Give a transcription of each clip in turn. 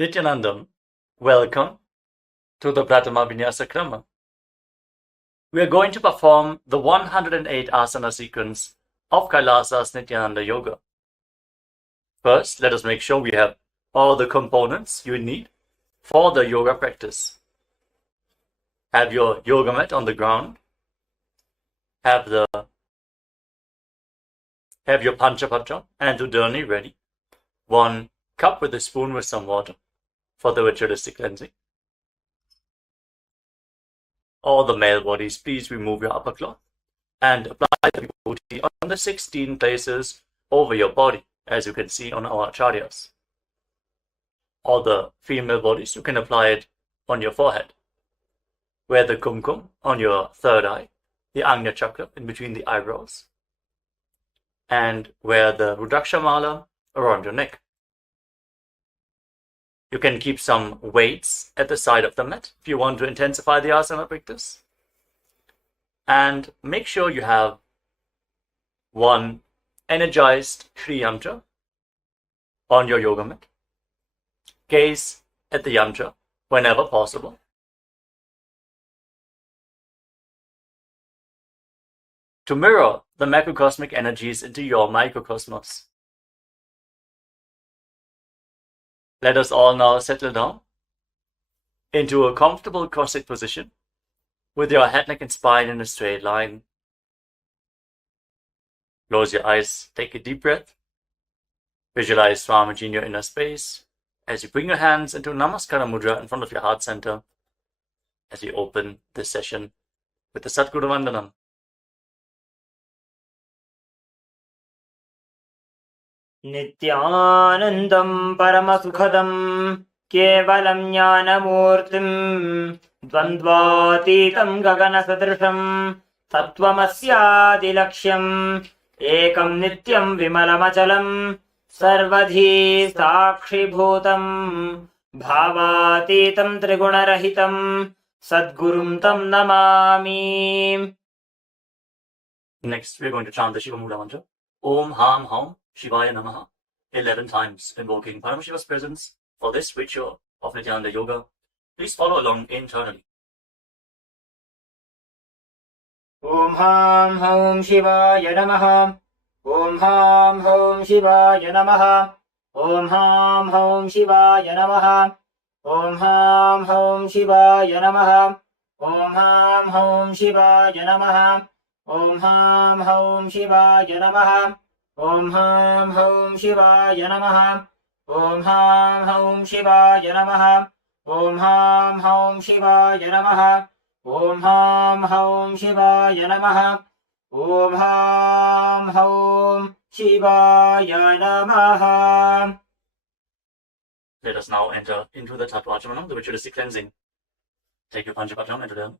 Nithyanandam, welcome to the Prathama Vinyasa Krama. We are going to perform the 108 Asana sequence of KAILASA's Nithyananda Yoga. First, let us make sure we have all the components you need for the yoga practice. Have your yoga mat on the ground. Have your Panchapatra and Udani ready. 1 cup with a spoon with some water for the ritualistic cleansing. All the male bodies, please remove your upper cloth and apply the vibhuti on the 16 places over your body, as you can see on our acharyas. All the female bodies, you can apply it on your forehead. Wear the kumkum on your third eye, the Agnya chakra in between the eyebrows, and wear the Rudraksha mala around your neck. You can keep some weights at the side of the mat if you want to intensify the asana practice. And make sure you have 1 energized Shri Yantra on your yoga mat. Gaze at the yantra whenever possible. To mirror the macrocosmic energies into your microcosmos. Let us all now settle down into a comfortable cross-legged position with your head, neck and spine in a straight line. Close your eyes, take a deep breath. Visualize Swamiji in your inner space as you bring your hands into Namaskara Mudra in front of your heart center as you open this session with the Satguru Vandanam. Nithyanandam Paramasukhadam Kevalam Jnanamurtim Dvandvatitam Gaganasadrisham Tattvamasyaadilaksham Ekam Nityam Vimalamachalam Sarvadhi Sakshibhutam Bhavatitam Trigunarahitam Sadgurum Tam Namami. Next, we are going to chant the Shiva Mula mantra. Om Ham Ham Shivaya Namaha 11 times, invoking Paramashiva's presence for this ritual of Nithyananda Yoga. Please follow along internally. Om Ham Ham Shivaya Namaha. Om Ham Ham Shivaya Namaha. Om Ham Ham Shivaya Namaha. Om Ham Ham Shivaya Namaha. Om Ham Ham Shivaya Namaha. Om Ham Ham Shivaya Namaha. Om Ham Ham Shivaya Namaha. Om Ham Ham Shivaya Namaha. Om Ham Ham Shivaya Namaha. Om Ham Ham Shivaya Namaha. Om Ham Ham Shivaya Namaha. Let us now enter into the Tattvachamanam, the ritualistic cleansing. Take your Panchapatram and Udani.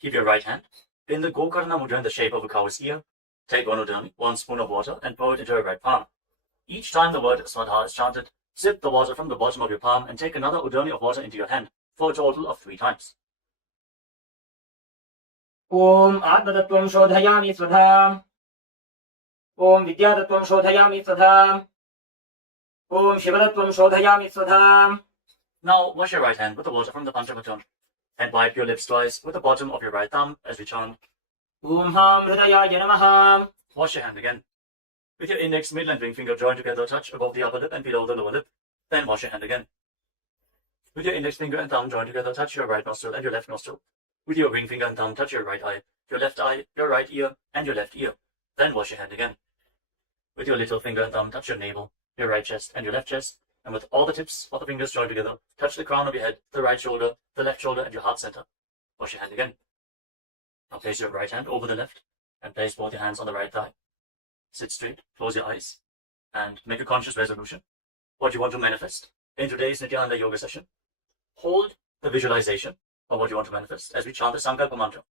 Keep your right hand in the Gokarna Mudra in the shape of a cow's ear. Take 1 Udani, 1 spoon of water, and pour it into your right palm. Each time the word Swadha is chanted, sip the water from the bottom of your palm and take another Udani of water into your hand for a total of 3 times. Om Atmatattvam Shodhayami Swadha. Om Vidyatattvam Shodhayami Swadha. Om Shivatattvam Shodhayami Swadha. Now wash your right hand with the water from the Panchapatram and wipe your lips twice with the bottom of your right thumb as we chant. Om Ham Hridayaya Namaha. Wash your hand again. With your index, middle and ring finger joined together, touch above the upper lip and below the lower lip. Then wash your hand again. With your index finger and thumb joined together, touch your right nostril and your left nostril. With your ring finger and thumb, touch your right eye, your right ear, and your left ear. Then wash your hand again. With your little finger and thumb, touch your navel, your right chest, and your left chest. And with all the tips of the fingers joined together, touch the crown of your head, the right shoulder, the left shoulder, and your heart center. Wash your hand again. Now place your right hand over the left and place both your hands on the right thigh. Sit straight, close your eyes, and make a conscious resolution. What you want to manifest in today's Nithyananda Yoga session. Hold the visualization of what you want to manifest as we chant the Sankalpa mantra.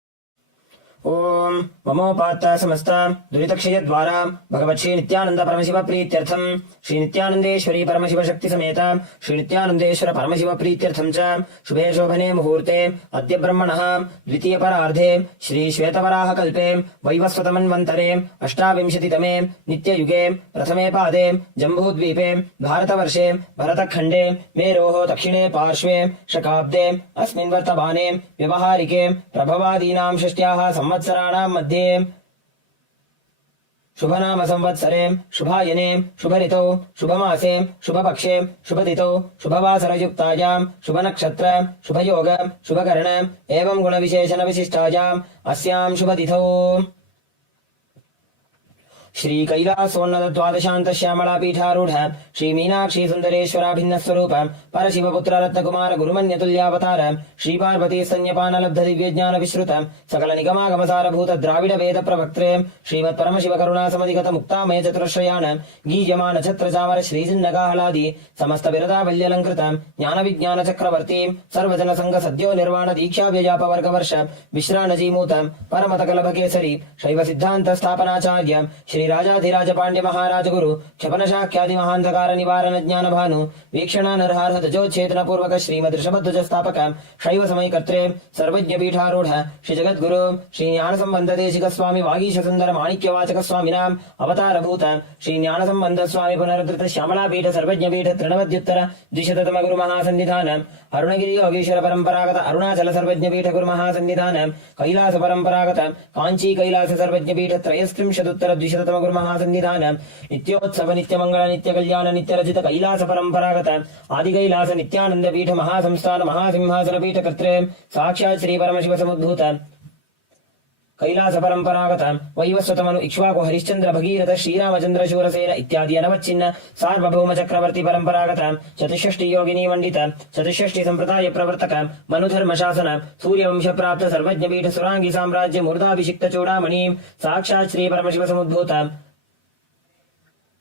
ओम ममोपात्त समस्त दुरितक्षय द्वारा भगवत् श्री नित्यानंद परमशिव प्रीत्यर्थम श्री नित्यानंदेश्वरी परमशिव शक्ति समेत श्री नित्यानंदेश्वर परमशिव प्रीत्यर्थम च शुभे शोभने मुहूर्ते अद्य ब्रह्मणः द्वितीय परार्धे श्री श्वेतवराह कल्पे वैवस्वतमन्वन्तरे अष्टाविंशतितमे नित्ययुगे प्रथमे पादे जम्बूद्वीपे भारतवर्षे भरतखण्डे मेरोः दक्षिणे पार्श्वे शकाब्दे अस्मिन् वर्तमाने व्यवहारिके प्रभवादीनां षष्ट्याः संवत्सराणां मध्ये शुभनाम संवत्सरे शुभायने शुभऋतौ शुभमासे शुभपक्षे शुभतिथौ शुभवासरयुक्तायां शुभनक्षत्र शुभयोग शुभकर्ण एवं गुणविशेषण विशिष्टायाम् अस्यां शुभतिथौ श्री कैलासोन्नत द्वादशांत श्यामला पीठारूढ़ श्री मीनाक्षी सुंदरेश्वरा भिन्न स्वरूप परशिवपुत्र रत्नकुमार गुरुमन्यतुल्यावतार श्री पार्वती स्तन्यपान लब्ध दिव्य ज्ञान विश्रुत सकल निगमागमसार भूत द्राविड वेद प्रवक्त्रे श्रीमत् परमशिव करुणा समधिगत मुक्तामय चतुरश्रयान गीयमान छत्र चामर श्री जिन्नकाहलादि समस्त विरदावल्यलंकृत ज्ञान विज्ञान चक्रवर्ती सर्वजन संघ सद्यो निर्वाण दीक्षा व्यजाप वर्ग वर्ष विश्राणजीमूत परमत कलभ केसरी शैव सिद्धांत स्थापनाचार्य श्री राजाधिराज पांड्य महाराज गुरु क्षपन शाख्यादि महांधकार निवारण ज्ञान भानु वीक्षणा नरहार तजोच्छेदन पूर्वक श्रीमद ऋषभध्वज स्थापक शैव समय कर्त्रे सर्वज्ञ पीठारूढ़ श्री जगद्गुरु श्री ज्ञान संबंध देशिक स्वामी वागीश सुंदर माणिक्य वाचक स्वामिनाम अवतार भूत श्री ज्ञान संबंध स्वामी पुनरुद्धृत श्यामला पीठ सर्वज्ञ पीठ तृणवद्युत्तर द्विशततम गुरु महासन्निधान अरुणगिरि योगीश्वर परंपरागत अरुणाचल सर्वज्ञ पीठ गुरु महासन्निधान कैलास परंपरागत कांची कैलास सर्वज्ञ पीठ त्रयस्त्रिंशदुत्तर द्विशततम गुरु महासन्निधान नित्योत्सव नित्य मंगल नित्य कल्याण नित्य रचित कैलास परंपरागत आदि कैलास नित्यानंद पीठ महासंस्थान महासिंहासन पीठ कर्त्रे साक्षात् श्री परमशिव समुद्भूत कैलास परंपरागत वैवस्वतमनु इक्ष्वाकु हरिश्चंद्र भगीरथ श्रीरामचंद्र शूरसेन इत्यादि अनवच्छिन्न सार्वभौम चक्रवर्ती परंपरागत चतुष्षष्टि योगिनी मंडित चतुष्षष्टि संप्रदाय प्रवर्तक मनुधर्म शासन सूर्यवंश प्राप्त सर्वज्ञ पीठ सुरांगी साम्राज्य मूर्धाभिषिक्त चूड़ामणि साक्षात् श्री परमशिव समुद्भूत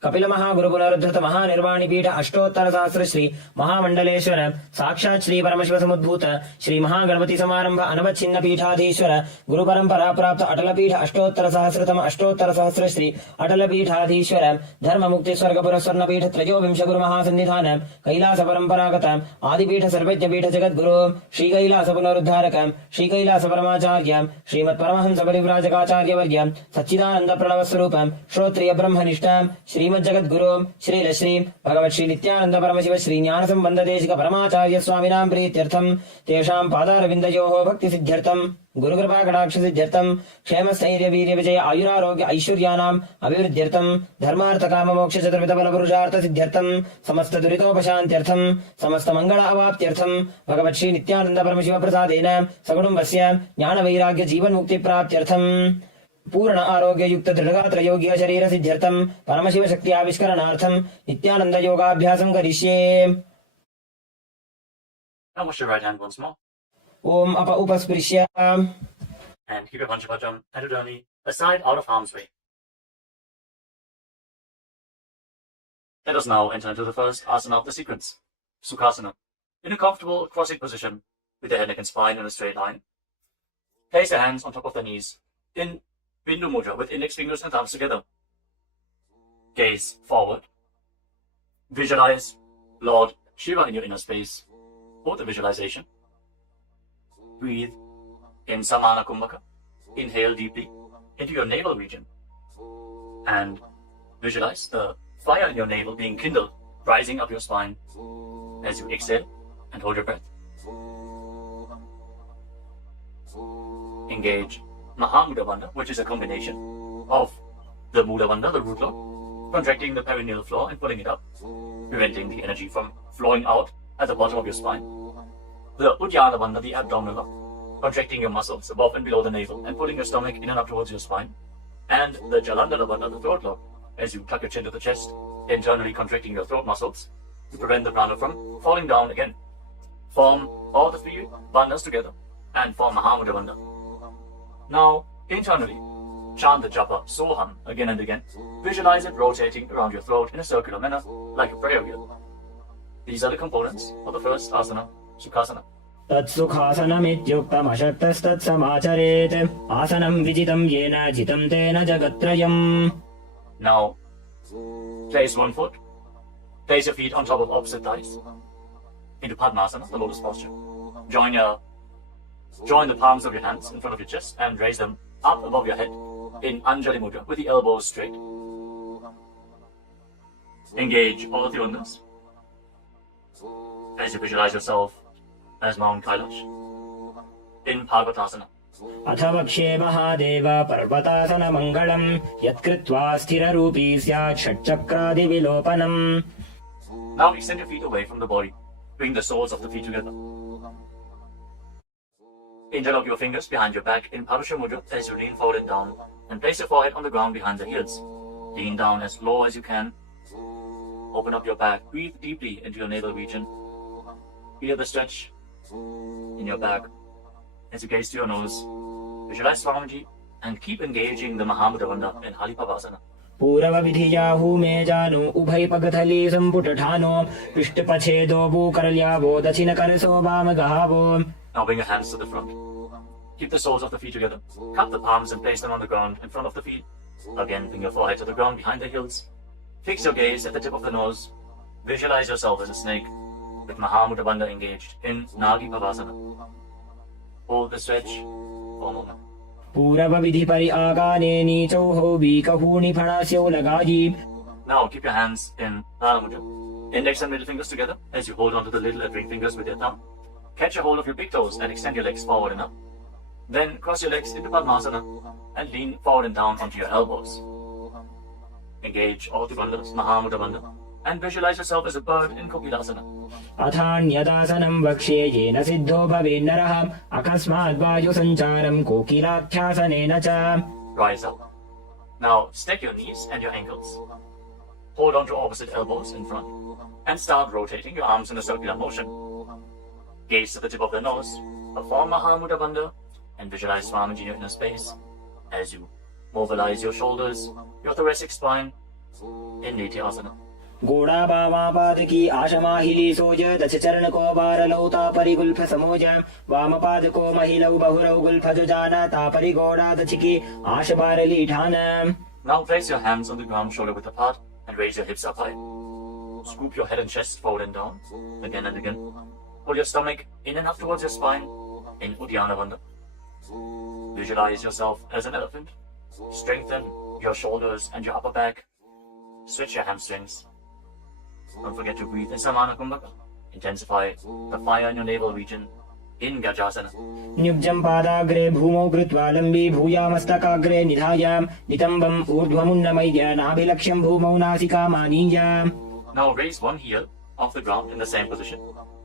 कपिल महागुरु पुनरुद्धृत महानिर्वाणी पीठ अष्टोत्तर सहस्र श्री महामंडलेश्वर साक्षात् श्री परमशिव समुद्भूत श्री महागणपति समारंभ अनवच्छिन्न पीठाधीश्वर गुरु परंपरा प्राप्त अटल पीठ अष्टोत्तर सहस्रतम अष्टोत्तर सहस्र श्री अटल पीठाधीश्वर धर्म मुक्ति स्वर्गपुर स्वर्ण पीठ त्रयोविंश गुरु महासन्निधान कैलास परंपरागत आदिपीठ सर्वज्ञ पीठ जगद्गुरु श्री कैलास पुनरुद्धारक श्री कैलास परमाचार्य श्रीमत् परमहंस परिव्राजकाचार्य वर्य सच्चिदानंद प्रणव स्वरूप श्रोत्रिय ब्रह्मनिष्ठ श्री जगद्गुरु श्री श्री भगवत् श्री नित्यानंद परमशिव श्री ज्ञान संबंध देशिक परमाचार्य स्वामिनां प्रीत्यर्थम तेषां पादारविन्दयोः भक्ति सिद्ध्यर्थम गुरु कृपा कटाक्ष सिद्ध्यर्थम क्षेम स्थैर्य वीर्य विजय आयुरारोग्य ऐश्वर्यानाम् अभिवृद्ध्यर्थम धर्मार्थ काम मोक्ष चतुर्विध बल पुरुषार्थ सिद्ध्यर्थम समस्त दुरितोपशान्त्यर्थम समस्त मंगल अवाप्त्यर्थम भगवत् श्री नित्यानंद परमशिव प्रसादेन सकुटुम्बस्य ज्ञान वैराग्य जीवन मुक्ति प्राप्त्यर्थम पूर्ण आरोग्य युक्त दृढ़गात्र योग्य शरीर सिद्ध्यर्थम परमशिव शक्ति आविष्करणार्थम नित्यानंद योगाभ्यासं करिष्ये। Now wash your right hand once more. ओम अप उपस्पृश्य And keep your Panchapajam and Udani aside out of harm's way. Let us now enter into the first asana of the sequence, Sukhasana. In a comfortable crossing position with the head, neck and spine in a straight line. Place your hands on top of the knees in Bindu Mudra with index fingers and thumbs together. Gaze forward. Visualize Lord Shiva in your inner space. For the visualization, breathe in Samana Kumbhaka. Inhale deeply into your navel region. And visualize the fire in your navel being kindled, rising up your spine as you exhale and hold your breath. Engage Mahamudra Bandha, which is a combination of the Mudra Bandha, the root lock, contracting the perineal floor and pulling it up, preventing the energy from flowing out at the bottom of your spine. The Uddiyana Bandha, the abdominal lock, contracting your muscles above and below the navel and pulling your stomach in and up towards your spine. And the Jalandhara Bandha, the throat lock, as you tuck your chin to the chest, internally contracting your throat muscles to prevent the prana from falling down again. Form all the three bandhas together and form Mahamudra Bandha. Now, internally, chant the japa Soham again and again. Visualize it rotating around your throat in a circular manner, like a prayer wheel. These are the components of the first asana, Sukhasana. तत्सुखासनमित्युक्तमशक्तस्तत्समाचरेत् आसनं विजितं येन जितं तेन जगत्त्रयम्. Now, place one foot, place your feet on top of opposite thighs, into Padmasana, the lotus posture. Join the palms of your hands in front of your chest and raise them up above your head in Anjali Mudra with the elbows straight. Engage all of the uddhas as you visualize yourself as Mount Kailash in Parvatasana. अथ वक्ष्ये महादेव पर्वतासनमङ्गलम् यत्कृत्वा स्थिररूपी स्यात् षट्चक्रादिविलोपनम्. Now extend your feet away from the body. Bring the soles of the feet together. Interlock your fingers behind your back in Parusha Mudra as you lean forward and down, and place your forehead on the ground behind the heels. Lean down as low as you can. Open up your back. Breathe deeply into your navel region. Feel the stretch in your back. As you gaze to your nose, visualize Swamiji and keep engaging the Mahamudra Bandha in Halipavasana. पूरवविधियाहू मे जानु उभय पगथली सम्पुटठानो पृष्ठपछेदो भूकरल्यावो दक्षिणकरसो वामगहावो. Now bring your hands to the front. Keep the soles of the feet together. Cup the palms and place them on the ground in front of the feet. Again, bring your forehead to the ground behind the heels. Fix your gaze at the tip of the nose. Visualize yourself as a snake with Mahamudra Bandha engaged in Nagi Pavasana. Hold the stretch for a moment. पूरवविधि परि आगाने नीचौः वीकहूणि फणास्यौ लगायि. Now keep your hands in Prana Mudra. Index and middle fingers together as you hold onto the little and ring fingers with your thumb. Catch a hold of your big toes and extend your legs forward and up. Then cross your legs into Padmasana and lean forward and down onto your elbows. Engage all the bandhas, Mahamudra Bandha, and visualize yourself as a bird in Kokilasana. अथान्यदासनं वक्ष्ये येन सिद्धो भवेन्नरः अकस्मात् वायुसञ्चारं कोकिलाख्यासनेन च. Rise up. Now stack your knees and your ankles. Hold on to opposite elbows in front and start rotating your arms in a circular motion. Gaze to the tip of the nose, perform Mahamudra Bandha, and visualize Swamiji in your inner space as you mobilize your shoulders, your thoracic spine in Nithyananda. गोड़ा वामापादकी आशमाहिली सोज दश चरण को बारलौ तापरि Gulf समोज वामपाद को महिलौ बहुरौ गुल्फज जाना तापरि गोड़ा दचिकी आश बारली ठान. Now place your hands on the ground shoulder width apart and raise your hips up high. Scoop your head and chest forward and down again and again. Pull your stomach in and up towards your spine in Uddiyana Bandha. Visualize yourself as an elephant. Strengthen your shoulders and your upper back. Stretch your hamstrings. Don't forget to breathe in Samana Kumbhaka. Intensify the fire in your navel region in Gajasana. न्युब्जं पादाग्रे भूमौ कृत्वा लम्बी भूयामस्तकाग्रे निधायां नितम्बम् ऊर्ध्वमुन्नमय्य नाभिलक्ष्यं भूमौ नासिकामानीय. Now raise one heel off the ground in the same position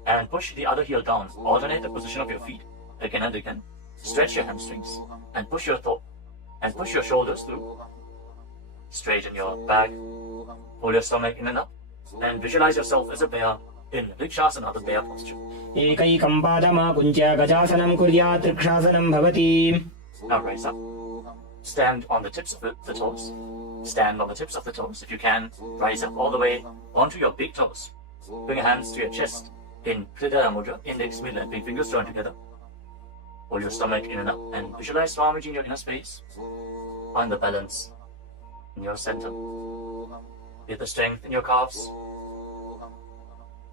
and push the other heel down. Alternate the position of your feet again and again. Stretch your hamstrings and push your shoulders through. Straighten your back. Pull your stomach in and up. And visualize yourself as a bear in Vrikshasana, the bear posture. एकैकं पादमाकुञ्च्य गजासनं कुर्यात् त्रिक्षासनं भवति. Now rise up. Stand on the tips of the toes. Stand on the tips of the toes. If you can, rise up all the way onto your big toes. Bring your hands to your chest in Kridara Mudra, index, middle and big fingers joined together. Hold your stomach in and up and visualize Swamiji in your inner space. Find the balance in your center. Get the strength in your calves.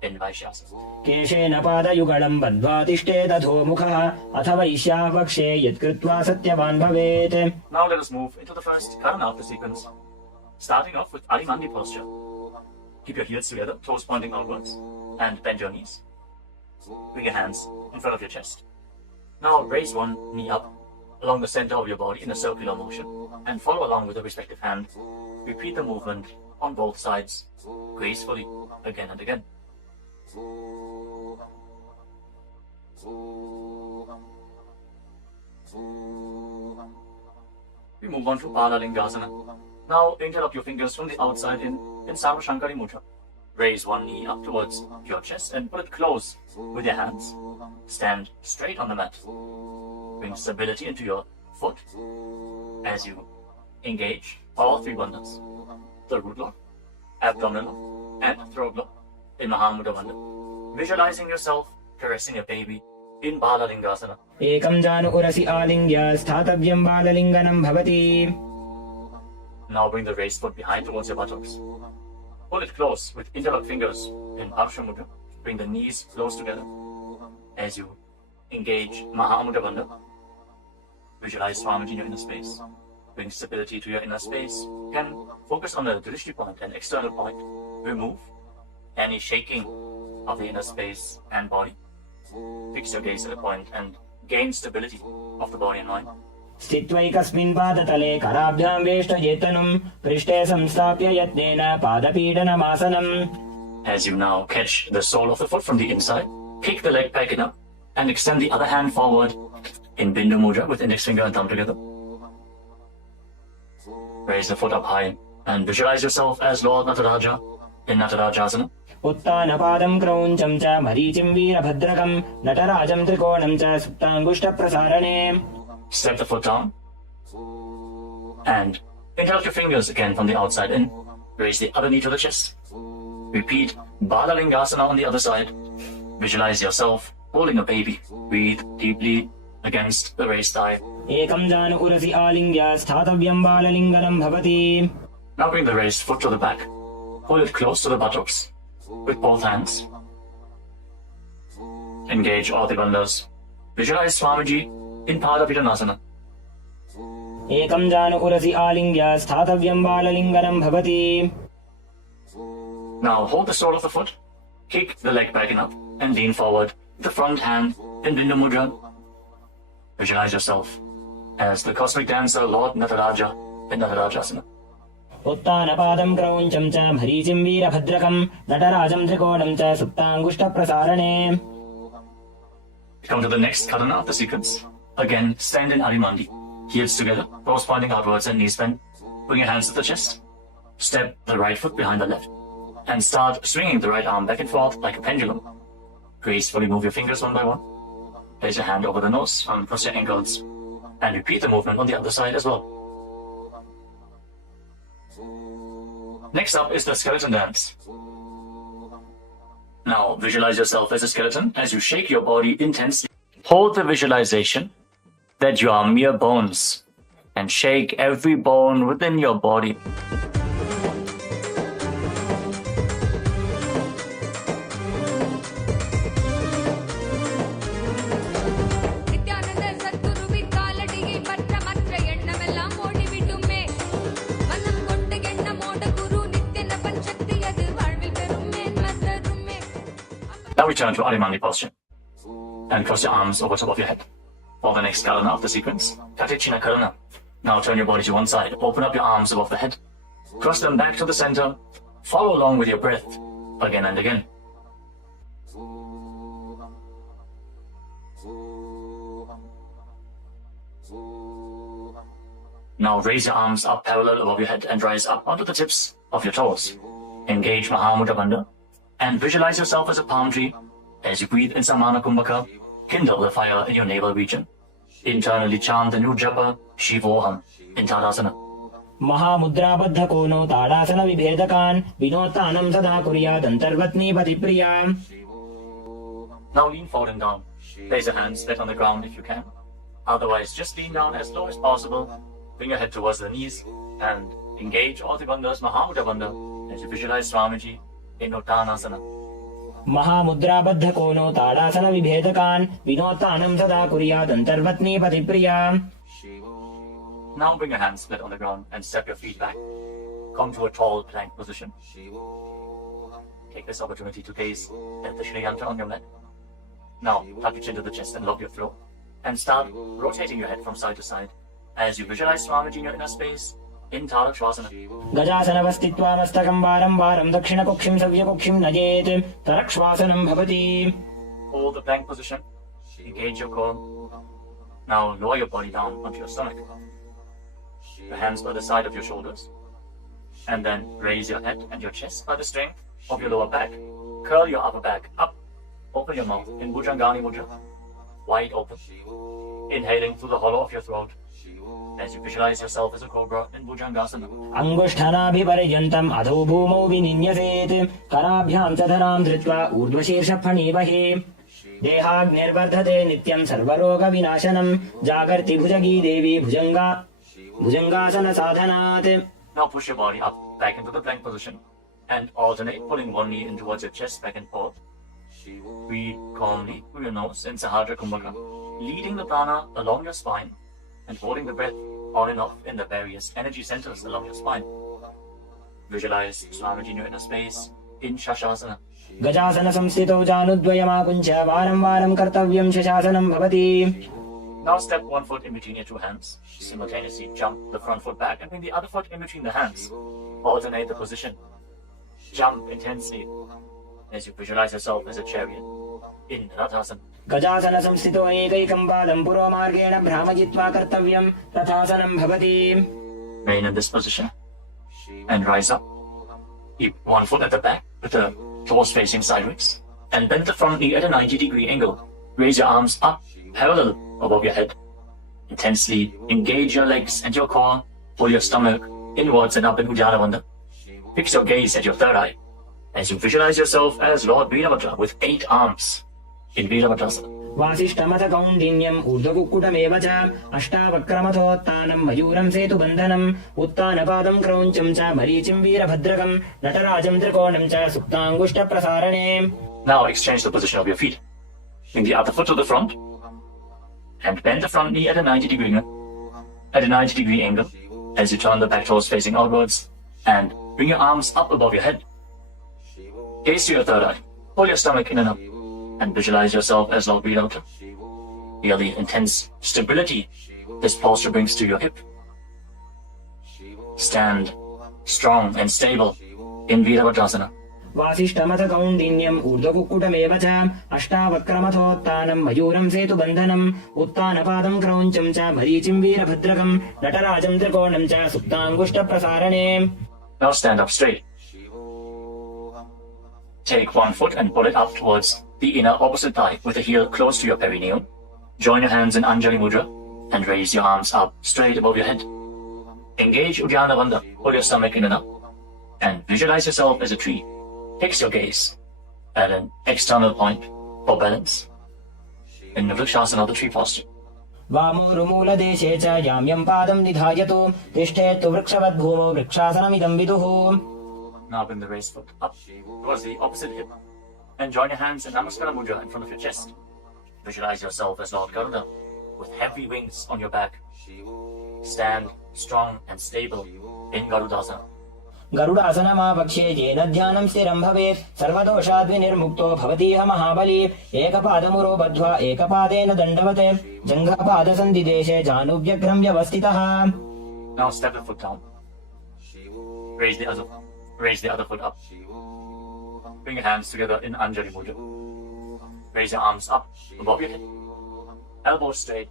In Vaishyasa. केशेन पादयुगलं बद्ध्वा तिष्ठेदधोमुखः अथ वैश्याः वक्ष्ये यत्कृत्वा सत्यवान् भवेत्. Now let us move into the first Karnapta sequence. Starting off with Adimandi posture. Keep your heels together, toes pointing outwards, and bend your knees. Bring your hands in front of your chest. Now raise one knee up along the center of your body in a circular motion and follow along with the respective hand. Repeat the movement on both sides gracefully again and again. We move on to Balalingasana. Now interlock your fingers from the outside in Sarvashankari Mudra. Raise one knee up towards your chest and pull it close with your hands. Stand straight on the mat. Bring stability into your foot as you engage all three bandhas. The root lock, abdominal lock, and throat lock in Mahamudra Bandha. Visualizing yourself caressing a baby in Balalingasana. एकं जानु उरसि आलिङ्ग्य स्थातव्यं बाललिङ्गनं भवति. Now bring the raised foot behind towards your buttocks. Pull it close with interlocked fingers in Parsha Mudra. Bring the knees close together as you engage Mahamudra Bandha. Visualize Swamiji in your inner space. Bring stability to your inner space. Again, focus on the drishti point and external point. Remove any shaking of the inner space and body. Fix your gaze at a point and gain stability of the body and mind. स्थित्वैकस्मिन् पादतले कराभ्यां वेष्टयेतनुं पृष्ठे संस्थाप्य यत्नेन पादपीडनमासनम्. As you now catch the sole of the foot from the inside, kick the leg back enough and extend the other hand forward in Bindu Mudra with index finger and thumb together. Raise the foot up high and visualize yourself as Lord Nataraja in Natarajasana. उत्तानपादं क्रौञ्चं च मरीचिं वीरभद्रकं नटराजं त्रिकोणं च सुप्ताङ्गुष्ठप्रसारणे. Step the foot down and interlock your fingers again from the outside in. Raise the other knee to the chest. Repeat Balalingasana on the other side. Visualize yourself holding a baby. Breathe deeply against the raised thigh. एकं जानु उरसि आलिङ्ग्य स्थातव्यं बाललिङ्गनं भवति. Now bring the raised foot to the back. Hold it close to the buttocks with both hands. Engage all the bandhas. Visualize Swamiji in Padapitanasana. एकं जानु उरसि आलिङ्ग्य स्थातव्यं बाललिङ्गनं भवति. Now hold the sole of the foot, kick the leg back and up, and lean forward with the front hand in Bindu Mudra. Visualize yourself as the cosmic dancer Lord Nataraja in Natarajasana. उत्तानपादं क्रौञ्चं च मरीचिं वीरभद्रकं नटराजं त्रिकोणं च सुप्ताङ्गुष्ठप्रसारणे. Come to the next karana of the sequence. Again, stand in Arimandi. Heels together, toes pointing outwards and knees bent. Bring your hands to the chest. Step the right foot behind the left. And start swinging the right arm back and forth like a pendulum. Gracefully move your fingers one by one. Place your hand over the nose, uncross your ankles. And repeat the movement on the other side as well. Next up is the skeleton dance. Now visualize yourself as a skeleton as you shake your body intensely. Hold the visualization that you are mere bones and shake every bone within your body. Now return to Adimani posture and cross your arms over top of your head. For the next karana of the sequence, Katichina Karana. Now turn your body to one side, open up your arms above the head, cross them back to the center, follow along with your breath again and again. Now raise your arms up parallel above your head and rise up onto the tips of your toes. Engage Mahamudra Bandha and visualize yourself as a palm tree. As you breathe in Samana Kumbhaka, kindle the fire in your navel region. Internally chant the new japa Shivoham in Tadasana. महामुद्राबद्ध कोनो ताड़ासन विभेदकान् विनोत्तानं सदा कुर्यात् अन्तर्वत्नी पतिप्रिया. Now lean forward and down. Place your hands flat on the ground if you can. Otherwise, just lean down as low as possible. Bring your head towards the knees and engage all the bandhas Mahamudra Bandha as you visualize Swamiji in Uttanasana. महामुद्राबद्ध कोनो ताड़ासन विभेदकान् विनोत्तानं सदा कुर्यात् अन्तर्वत्नी पतिप्रिया. Now bring your hands flat on the ground and step your feet back. Come to a tall plank position. Take this opportunity to gaze at the Shri Yantra on your mat. Now tuck your chin to the chest and lock your throat. And start rotating your head from side to side as you visualize Swamiji in your inner space in Tarakshvasana. गजासनवस्थित्वा मस्तकं वारं वारं दक्षिणकुक्षिं सव्यकुक्षिं नयेत् तरक्ष्वासनं भवति. Hold the plank position. Engage your core. Now lower your body down onto your stomach. Your hands by the side of your shoulders. And then raise your head and your chest by the strength of your lower back. Curl your upper back up. Open your mouth in Bhujangani Mudra. Wide open. Inhaling through the hollow of your throat as you visualize yourself as a cobra in Bhujangasana. अंगुष्ठानाभिपर्यन्तम् अधो भूमौ विनिन्यसेत् कराभ्यां च धरां धृत्वा ऊर्ध्वशीर्षफणीवहे. देहाग्निर्वर्धते नित्यं सर्वरोगविनाशनं जागर्ति भुजगी देवी भुजंगासन साधनात्. Now push your body up, back into the plank position, and alternate pulling one knee in towards your chest, back and forth. Breathe calmly through your nose in Sahasrara Kumbhaka, leading the prana along your spine and holding the breath on and off in the various energy centers along your spine. Visualize Swamiji in your inner space in Shastasana. गजासन संस्थितौ जानुद्वयमाकुञ्च वारं वारं कर्तव्यं शशासनं भवति. Now step one foot in between your two hands. Simultaneously jump the front foot back and bring the other foot in between the hands. Alternate the position. Jump intensely as you visualize yourself as a chariot in Rathasana. गजासन संस्थितो एकैकं पादं पुरोमार्गेण भ्रामयित्वा कर्तव्यं तथासनं भवति. Remain in this position and rise up. Keep one foot at the back with the toes facing sideways and bend the front knee at a 90-degree angle. Raise your arms up parallel above your head. Intensely engage your legs and your core. Pull your stomach inwards and up in Uddiyana Bandha. Fix your gaze at your third eye as you visualize yourself as Lord Veerabhadra with 8 arms in Veerabhadrasana. वासिष्ठमथ कौण्डिन्यम् ऊर्ध्वकुक्कुटमेव च अष्टावक्रमथोत्तानं मयूरं सेतुबन्धनम् उत्तानपादं क्रौञ्चं च मरीचिं वीरभद्रकं नटराजं त्रिकोणं च सुप्ताङ्गुष्ठप्रसारणे. Now exchange the position of your feet. Bring the other foot to the front and bend the front knee at a 90-degree angle as you turn the back toes facing outwards and bring your arms up above your head. Gaze to your third eye. Pull your stomach in and up and visualize yourself as Lord Veerabhadra. Feel the intense stability this posture brings to your hip. Stand strong and stable in Veerabhadrasana. वासिष्ठमथ कौण्डिन्यम् ऊर्ध्वकुक्कुटमेव च अष्टावक्रमथोत्तानं मयूरं सेतुबन्धनम् उत्तानपादं क्रौञ्चं च मरीचिं वीरभद्रकं नटराजं त्रिकोणं च सुप्ताङ्गुष्ठप्रसारणे. Now stand up straight. Take one foot and pull it up towards the inner opposite thigh with the heel close to your perineum. Join your hands in Anjali Mudra and raise your arms up straight above your head. Engage Uddiyana Bandha. Pull your stomach in and up and visualize yourself as a tree. Fix your gaze at an external point for balance in the Vrikshasana, the tree posture. वामोरुमूलदेशे च याम्यं पादं निधायतु तिष्ठेत्तु वृक्षवद्भूमौ वृक्षासनमिदं विदुः. Now bring the raised foot up towards the opposite hip and join your hands in Namaskara Mudra in front of your chest. Visualize yourself as Lord Garuda with heavy wings on your back. Stand strong and stable in Garudasana. गरुडासनमापक्षे येन ध्यानं स्थिरं भवेत् सर्वदोषाद्विनिर्मुक्तो भवतीह महाबली. एकपादमुरो बद्ध्वा एकपादेन दण्डवत् जङ्घपादसन्धिदेशे जानुभ्यग्रं व्यवस्थितः. Now step the foot down. Raise the other foot up. Bring your hands together in Anjali Mudra. Raise your arms up above your head. Elbows straight.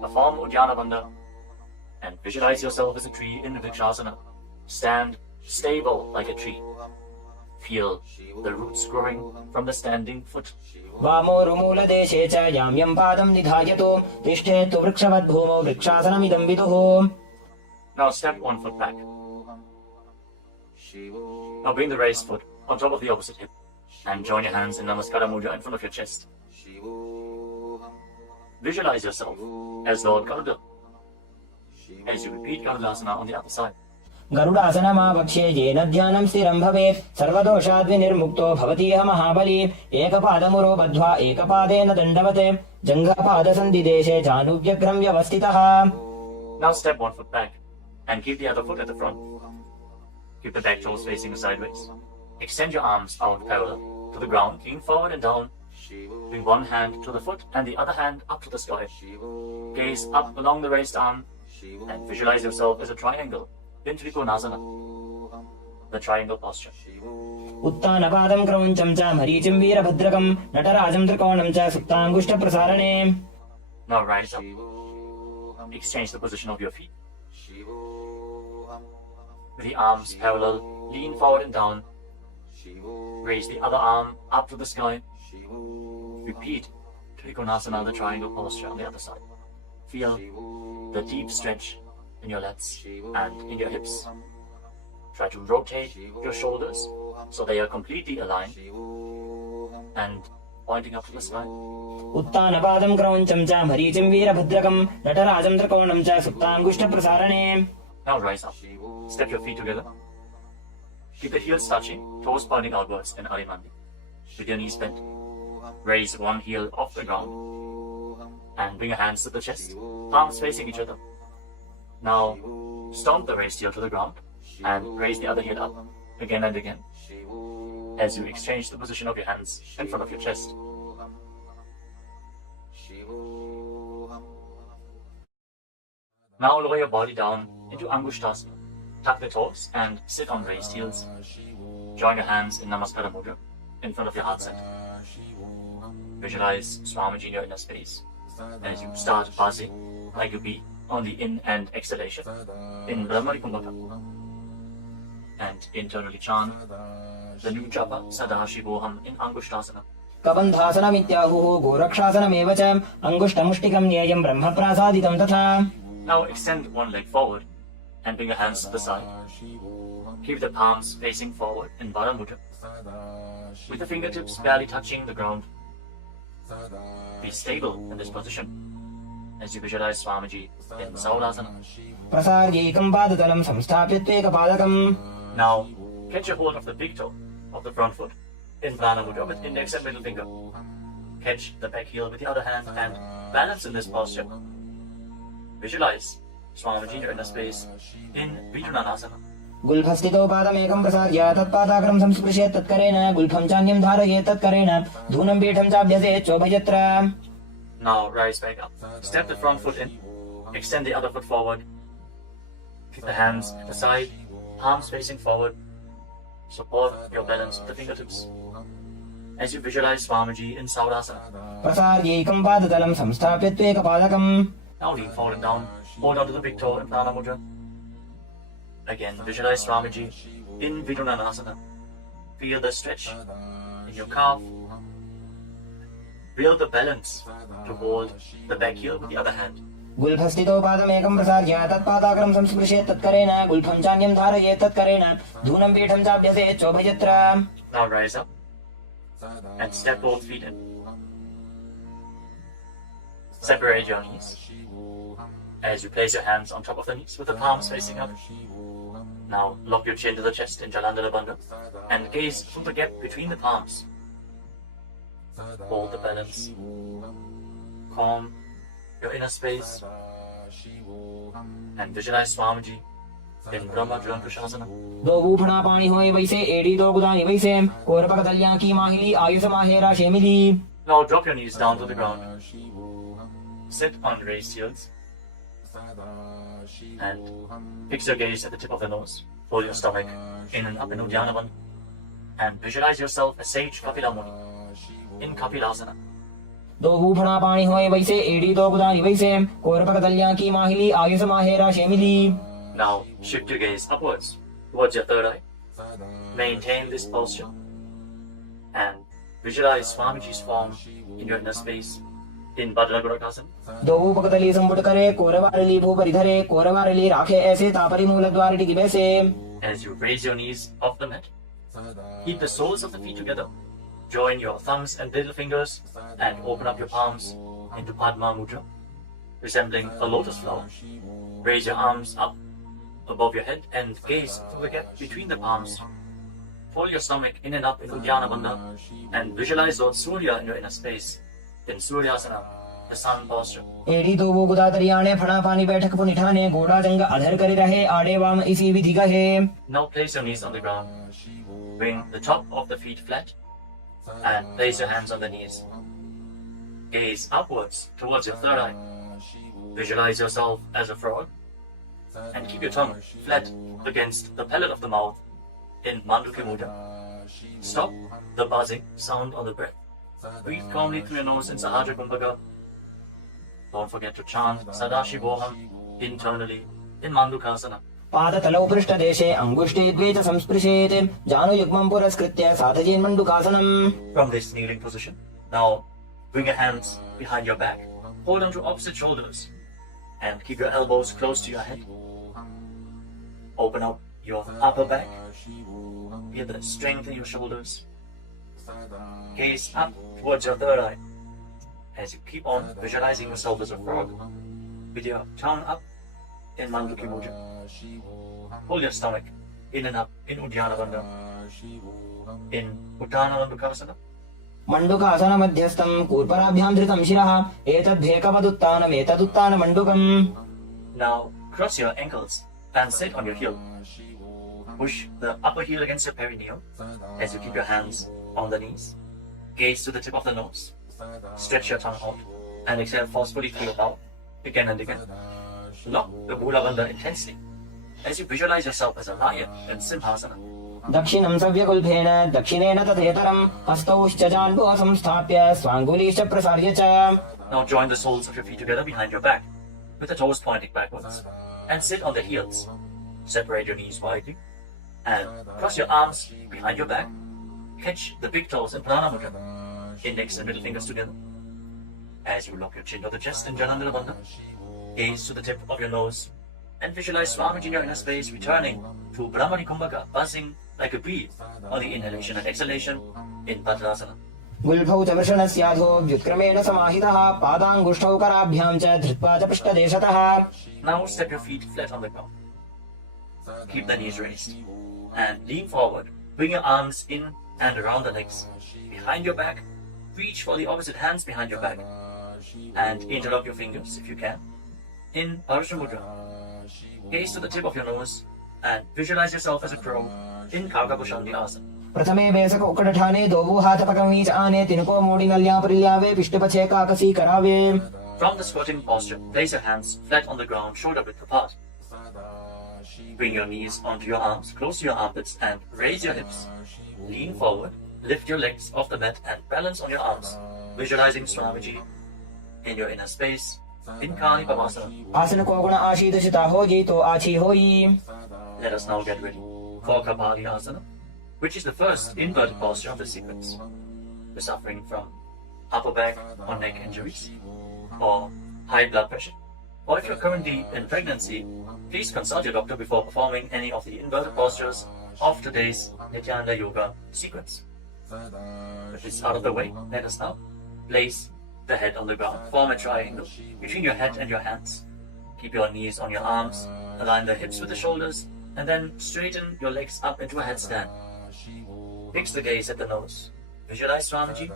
Perform Uddiyana Bandha. And visualize yourself as a tree in Vrikshasana. Stand stable like a tree. Feel the roots growing from the standing foot. वामोरुमूलदेशे च याम्यं पादं निधायतु तिष्ठेत्तु वृक्षवद्भूमौ वृक्षासनमिदं विदुः. Now step one foot back. Now bring the raised foot on top of the opposite hip and join your hands in Namaskara Mudra in front of your chest. Visualize yourself as Lord Garuda as you repeat Garudasana on the other side. गरुडासनमापक्षे येन ध्यानं स्थिरं भवेत् सर्वदोषाद्विनिर्मुक्तो भवतीह महाबली. एकपादमुरो बद्ध्वा एकपादेन दण्डवत् जङ्घपादसन्धिदेशे जानुभ्यग्रं व्यवस्थितः. Now step one foot back and keep the other foot at the front. Keep the back toes facing sideways. Extend your arms out parallel to the ground, lean forward and down. Bring one hand to the foot and the other hand up to the sky. Gaze up along the raised arm and visualize yourself as a triangle in Trikonasana, the triangle posture. उत्तानपादं क्रौञ्चं च मरीचिं वीरभद्रकं नटराजं त्रिकोणं च सुप्ताङ्गुष्ठप्रसारणे. Now rise up. Exchange the position of your feet. With the arms parallel, lean forward and down. Raise the other arm up to the sky. Repeat Trikonasana, the triangle posture on the other side. Feel the deep stretch in your lats and in your hips. Try to rotate your shoulders so they are completely aligned and pointing up to the sky. उत्तानपादं क्रौञ्चं च मरीचिं वीरभद्रकं नटराजं त्रिकोणं च सुप्ताङ्गुष्ठप्रसारणे. Now rise up. Step your feet together. Keep the heels touching, toes pointing outwards in Arimandi. With your knees bent, raise one heel off the ground and bring your hands to the chest, palms facing each other. Now stomp the raised heel to the ground and raise the other heel up again and again as you exchange the position of your hands in front of your chest. Now lower your body down into Angushtasana. Tuck the toes and sit on raised heels. Join your hands in Namaskara Mudra in front of your heart center. Visualize Swamiji in your inner space as you start buzzing like a bee on the in and exhalation in Brahmari Kumbhaka. And internally chant the new japa Sadashivoham in Angushtasana. कबन्धासनमित्याहुः गोरक्षासनमेव च अङ्गुष्ठमुष्टिकं ज्ञेयं ब्रह्मप्रासादितं तथा. Now extend one leg forward and bring your hands to the side. Keep the palms facing forward in Baddha Mudra, with the fingertips barely touching the ground. Be stable in this position as you visualize Swamiji in Saulasana. प्रसार्यैकं पादतलं संस्थाप्य त्वेकपादकम्. Now catch a hold of the big toe of the front foot in Prana Mudra with index and middle finger. Catch the back heel with the other hand and balance in this posture. Visualize Swamiji in your inner space in Vinyasa. गुल्फस्थितो पादमेकं प्रसार्य तत्पादाग्रं संस्पृशेत् तत्करेण गुल्फं चान्यं धारयेत् तत्करेण धूनं पीठं चाभ्यसेत् चोभयत्र. Now rise back up. Step the front foot in. Extend the other foot forward. Keep the hands at the side, palms facing forward. Support your balance with the fingertips as you visualize Swamiji in Saurasana. प्रसार्यैकं पादतलं संस्थाप्य त्वेकपादकम्. Now lean forward down. Hold on to the big toe in Prana Mudra. Again, visualize Swamiji in Vidunanasana. Feel the stretch in your calf. Build the balance to hold the back heel with the other hand. गुल्फस्थितो पादमेकं प्रसार्य तत्पादाग्रं संस्पृशेत् तत्करेण गुल्फं चान्यं धारयेत् तत्करेण धूनं पीठं चाभ्यसेत् चोभयत्र. Now rise up and step both feet in. Separate your knees as you place your hands on top of the knees with the palms facing up. Now lock your chin to the chest in Jalandhara Bandha and gaze through the gap between the palms. Hold the balance. Calm your inner space and visualize Swamiji in Brahma Jyotisasana. दो ऊफड़ा पानी होए वैसे एड़ी दो गुदानी वैसे कोरपक दलियां की माहिली आयुष माहेरा शेमिली. Now drop your knees down to the ground. Sit on raised heels and fix your gaze at the tip of the nose. Pull your stomach in and up in Uddiyana Bandha and visualize yourself as Sage Kapila Muni in Kapilasana. दो ऊफड़ा पानी होए वैसे एड़ी दो गुदानी वैसे कोरपक दलियां की माहिली आयुष माहेरा शेमिली. Now shift your gaze upwards towards your third eye. Maintain this posture and visualize Swamiji's form in your inner space in Bhadragurakasana. दो ऊपकतली संपुट करे कोरवारली भूपरिधरे कोरवारली राखे ऐसे तापरी मूल द्वार टिकी बैसे. As you raise your knees off the mat, keep the soles of the feet together. Join your thumbs and little fingers and open up your palms into Padma Mudra, resembling a lotus flower. Raise your arms up above your head and gaze through the gap between the palms. Pull your stomach in and up in Uddiyana Bandha and visualize Lord Surya in your inner space in Suryasana, the sun posture. एड़ी दो वो गुदा तरियाने फड़ा पानी बैठक पुनिठाने गोड़ा जंग अधर करे रहे आड़े वाम इसी विधि कहे. Now place your knees on the ground. Bring the top of the feet flat and place your hands on the knees. Gaze upwards towards your third eye. Visualize yourself as a frog and keep your tongue flat against the palate of the mouth in Manduki Mudra. Stop the buzzing sound on the breath. Breathe calmly through your nose in Sahaja Kumbhaka. Don't forget to chant Sadashivoham internally in Mandukasana. पादतलौ पृष्ठदेशे अङ्गुष्ठे द्वे च संस्पृशेत् जानुयुग्मं पुरस्कृत्य साधयेन्मण्डुकासनम्. From this kneeling position, now bring your hands behind your back. Hold on to opposite shoulders and keep your elbows close to your head. Open up your upper back. Feel the strength in your shoulders. Gaze up towards your third eye as you keep on visualizing yourself as a frog with your tongue up in Mandukhi Mudra. Hold your stomach in and up in Uddiyana Bandha, in Uttana Bandukasana. मंडुकासन मध्यस्थं कूर्पराभ्यां धृतं शिरः एतद्धेकवदुत्तानम् एतदुत्तानमण्डुकम्. Now cross your ankles and sit on your heel. Push the upper heel against your perineum as you keep your hands on the knees. Gaze to the tip of the nose. Stretch your tongue out and exhale forcefully through your mouth again and again. Lock the Mula Bandha intensely as you visualize yourself as a lion in Simhasana. दक्षिणं सव्यकुल्फेन दक्षिणेन तथेतरं हस्तौश्च जान्बुः संस्थाप्य स्वाङ्गुलीश्च प्रसार्य च. Now join the soles of your feet together behind your back with the toes pointing backwards and sit on the heels. Separate your knees widely and cross your arms behind your back. Catch the big toes in Prana Mudra, index and middle fingers together. As you lock your chin to the chest in Janandala Bandha, gaze to the tip of your nose and visualize Swamiji in your inner space returning to Brahmani Kumbhaka, buzzing like a bee on the inhalation and exhalation in Bhadrasana. गुल्फौ च वृषणस्याधो व्युत्क्रमेण समाहितः पादाङ्गुष्ठौ कराभ्यां च धृत्वा च पृष्ठदेशतः. Now step your feet flat on the ground. Keep the knees raised and lean forward. Bring your arms in and around the legs. Behind your back, reach for the opposite hands behind your back and interlock your fingers if you can. In Parasha Mudra, gaze to the tip of your nose and visualize yourself as a crow in Kargabhushandi Asana. प्रथमे बेसक उक्कड़ठाने दोवु हाथ पकमी च आने तिनको मोड़ी नल्या परिल्यावे पिष्टपछे काकसी करावे. From the squatting posture, place your hands flat on the ground, shoulder width apart. Bring your knees onto your arms, close to your armpits and raise your hips. Lean forward, lift your legs off the mat and balance on your arms, visualizing Swamiji in your inner space in Kali Pavasana. आसन को गुण आशीर्षिता होगी तो आछी होई. Let us now get ready for Kapali Asana, which is the first inverted posture of the sequence. We're suffering from upper back or neck injuries or high blood pressure, or if you're currently in pregnancy, please consult your doctor before performing any of the inverted postures of today's Nithyananda Yoga sequence. With this out of the way, let us now place the head on the ground. Form a triangle between your head and your hands. Keep your knees on your arms, align the hips with the shoulders, and then straighten your legs up into a headstand. Fix the gaze at the nose. Visualize Swamiji.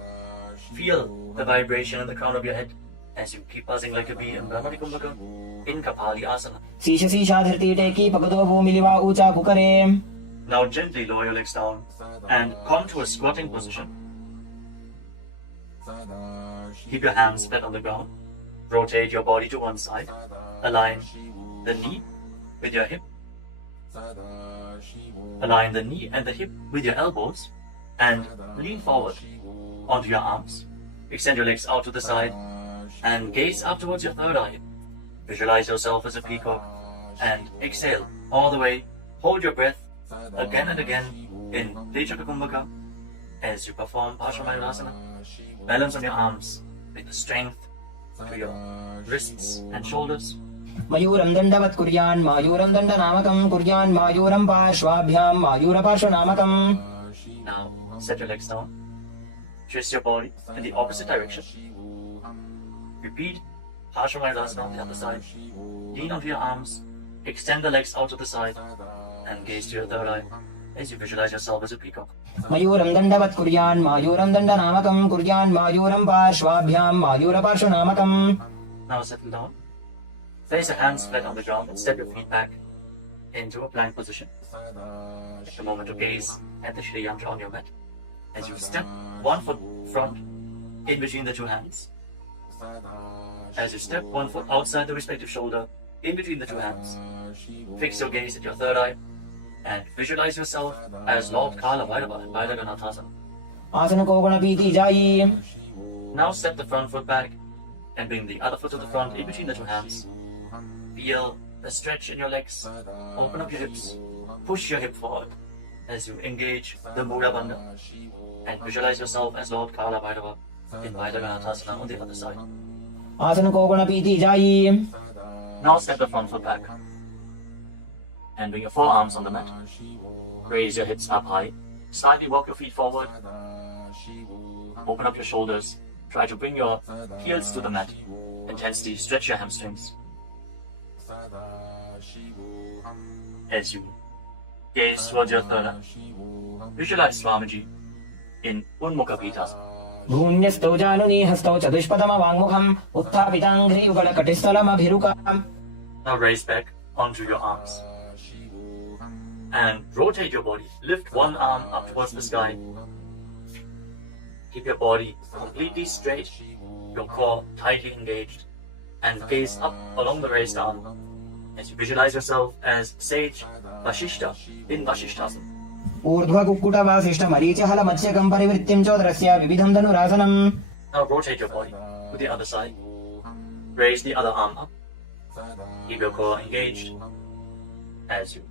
Feel the vibration in the crown of your head as you keep buzzing like a bee in Brahmani Kumbhaka in Kapali Asana. शीश शीशा धरती टेकी पगदो भूमिलिवा ऊंचा कुकरे. Now gently lower your legs down and come to a squatting position. Keep your hands flat on the ground. Rotate your body to one side. Align the knee with your hip. Align the knee and the hip with your elbows and lean forward onto your arms. Extend your legs out to the side and gaze up towards your third eye. Visualize yourself as a peacock and exhale all the way. Hold your breath again and again in Dechaka Kumbhaka as you perform Parsvamayurasana. Balance on your arms with the strength to your wrists and shoulders. मयूरं दण्डवत् कुर्यान् मायूरं दण्डनामकं कुर्यान् मायूरं पार्श्वाभ्यां मायूरपार्श्वनामकम्. Now set your legs down. Twist your body in the opposite direction. Repeat Parsvamayurasana on the other side. Lean onto your arms. Extend the legs out to the side and gaze to your third eye as you visualize yourself as a peacock. मयूरं दण्डवत् कुर्यान् मायूरं दण्डनामकं कुर्यान् मायूरं पार्श्वाभ्यां मायूरपार्श्वनामकम्. Now settle down. Place your hands flat on the ground and step your feet back into a plank position. Take a moment to gaze at the Shri Yantra on your mat as you step one foot front in between the two hands. As you step one foot outside the respective shoulder in between the two hands, fix your gaze at your third eye and visualize yourself as Lord Kala Bhairava in Bhairaganathasana. आसन को गुण पीती जाई. Now step the front foot back and bring the other foot to the front in between the two hands. Feel the stretch in your legs. Open up your hips. Push your hip forward as you engage the Mula Bandha and visualize yourself as Lord Kala Bhairava in Bhairaganathasana on the other side. आसन को गुण पीती जाई. Now step the front foot back and bring your forearms on the mat. Raise your hips up high. Slightly walk your feet forward Open up your shoulders. Try to bring your heels to the mat. Intensity, stretch your hamstrings. As you gaze towards your third eye, visualize Swamiji in Unmukha Pitasana. भून्यस्तौ जानुनी हस्तौ चतुष्पदमवाङ्मुखम् उत्थापिताङ्घ्रियुगलकटिस्थलमभिरुकाम्. Now raise back onto your arms and rotate your body. Lift one arm up towards the sky. Keep your body completely straight, your core tightly engaged, and gaze up along the raised arm as you visualize yourself as sage Vashishta in Vashishthasana. ऊर्ध्वकुक्कुटवासिष्ठमरीचिहलमत्स्यकम् परिवृत्तिम् चोदरस्य विविधम् धनुरासनम्. Now rotate your body to the other side. Raise the other arm up. Keep your core engaged as you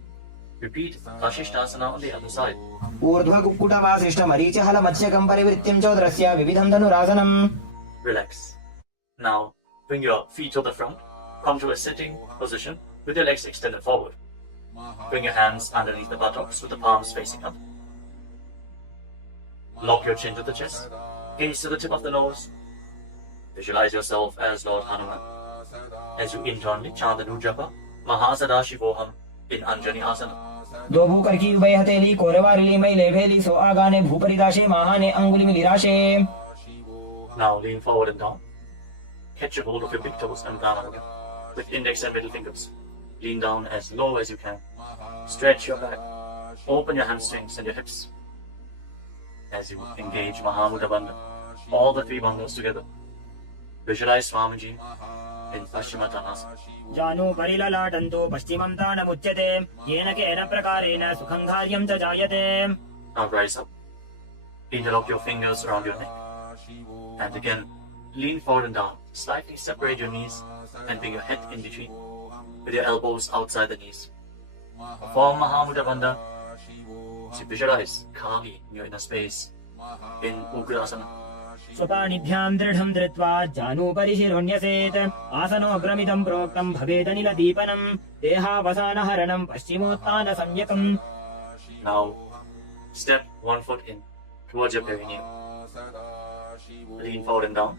repeat Vashishthasana on the other side. ऊर्ध्वकुक्कुटवासिष्ठमरीचिहलमत्स्यकम् परिवृत्तिम् चोदरस्य विविधम् धनुरासनम्. Relax. Now bring your feet to the front. Come to a sitting position with your legs extended forward. Bring your hands underneath the buttocks with the palms facing up. Lock your chin to the chest. Gaze to the tip of the nose. Visualize yourself as Lord Hanuman. As you internally chant the Nujapa, Mahasada Shivoham in Anjani Asana. दो भूकर की उभय हथेली कोरवारिली मैले भेली सो आगाने भूपरिदाशे महाने अंगुली मिलिराशे. Now lean forward and down. Catch a hold of your big toes and down with index and middle fingers. Lean down as low as you can. Stretch your back. Open your hamstrings and your hips. As you engage Mahamudra Bandha, all the three bandhas together. Visualize Swamiji in Paschimottanasana. जानु परिललाटन्तो पश्चिमं तानमुच्यते येन केन प्रकारेण सुखं कार्यं च जायते. Now rise up. Interlock your fingers around your neck. And again, lean forward and down. Slightly separate your knees and bring your head in between with your elbows outside the knees. Form Mahamudra Bandha. So visualize Kali in your inner space in Ugrasana. स्वपाणिभ्यां दृढं धृत्वा जानुपरि शिरोन्यसेत् आसनोऽग्रमिदं प्रोक्तं भवेदनिलदीपनं देहावसानहरणं पश्चिमोत्तानसंज्ञकम्. Now step one foot in towards your perineum. Lean forward and down.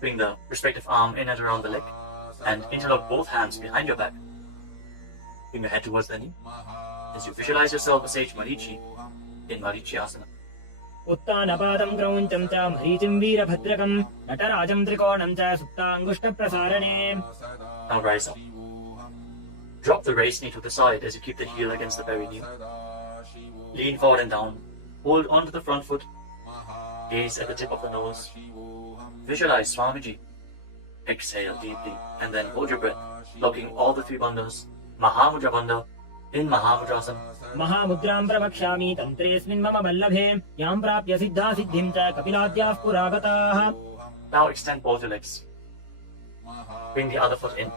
Bring the respective arm in and around the leg and interlock both hands behind your back. Bring your head towards the knee as you visualize yourself as sage Marichi in Marichi Asana. उत्तानपादं क्रौञ्चं च मरीचिं वीरभद्रकं नटराजं त्रिकोणं च सुप्ताङ्गुष्ठप्रसारणे. Now rise up. Drop the raised knee to the side as you keep the heel against the perineum. Lean forward and down. Hold onto the front foot. Gaze at the tip of the nose. Visualize Swamiji. Exhale deeply and then hold your breath, locking all the three bandhas. Mahamudra Bandha in Mahamudrasana. महामुद्रां प्रवक्ष्यामि तन्त्रेऽस्मिन् मम वल्लभे यां प्राप्य सिद्धा सिद्धिं च कपिलाद्याः पुरागताः. Now extend both your legs. Bring the other foot in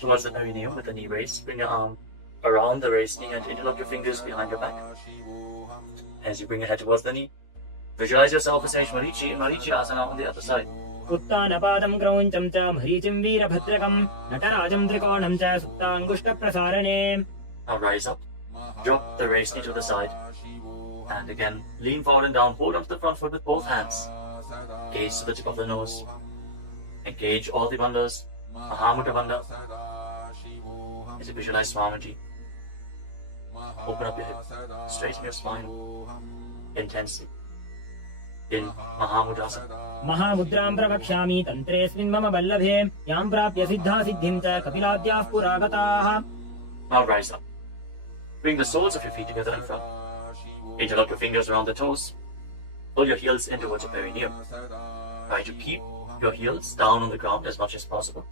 towards the perineum with the knee raised. Bring your arm around the raised knee and interlock your fingers behind your back. As you bring your head towards the knee, visualize yourself as sage Marichi in Marichi Asana on the other side. उत्तानपादं क्रौञ्चं च मरीचिं वीरभद्रकं नटराजं त्रिकोणं च सुप्ताङ्गुष्ठप्रसारणे. Now rise up. Drop the raised knee to the side. And again, lean forward and down. Hold onto the front foot with both hands. Gaze to the tip of the nose. Engage all the bandhas. Mahamudra Bandha. As you visualize Swamiji. Open up your hip. Straighten your spine. Intensely. In Mahamudrasana. महामुद्रां प्रवक्ष्यामि तन्त्रेऽस्मिन् मम वल्लभे यां प्राप्य सिद्धा सिद्धिं च कपिलाद्याः पुरागताः. Now rise up. Bring the soles of your feet together in front. Interlock your fingers around the toes. Pull your heels in towards your perineum. Try to keep your heels down on the ground as much as possible.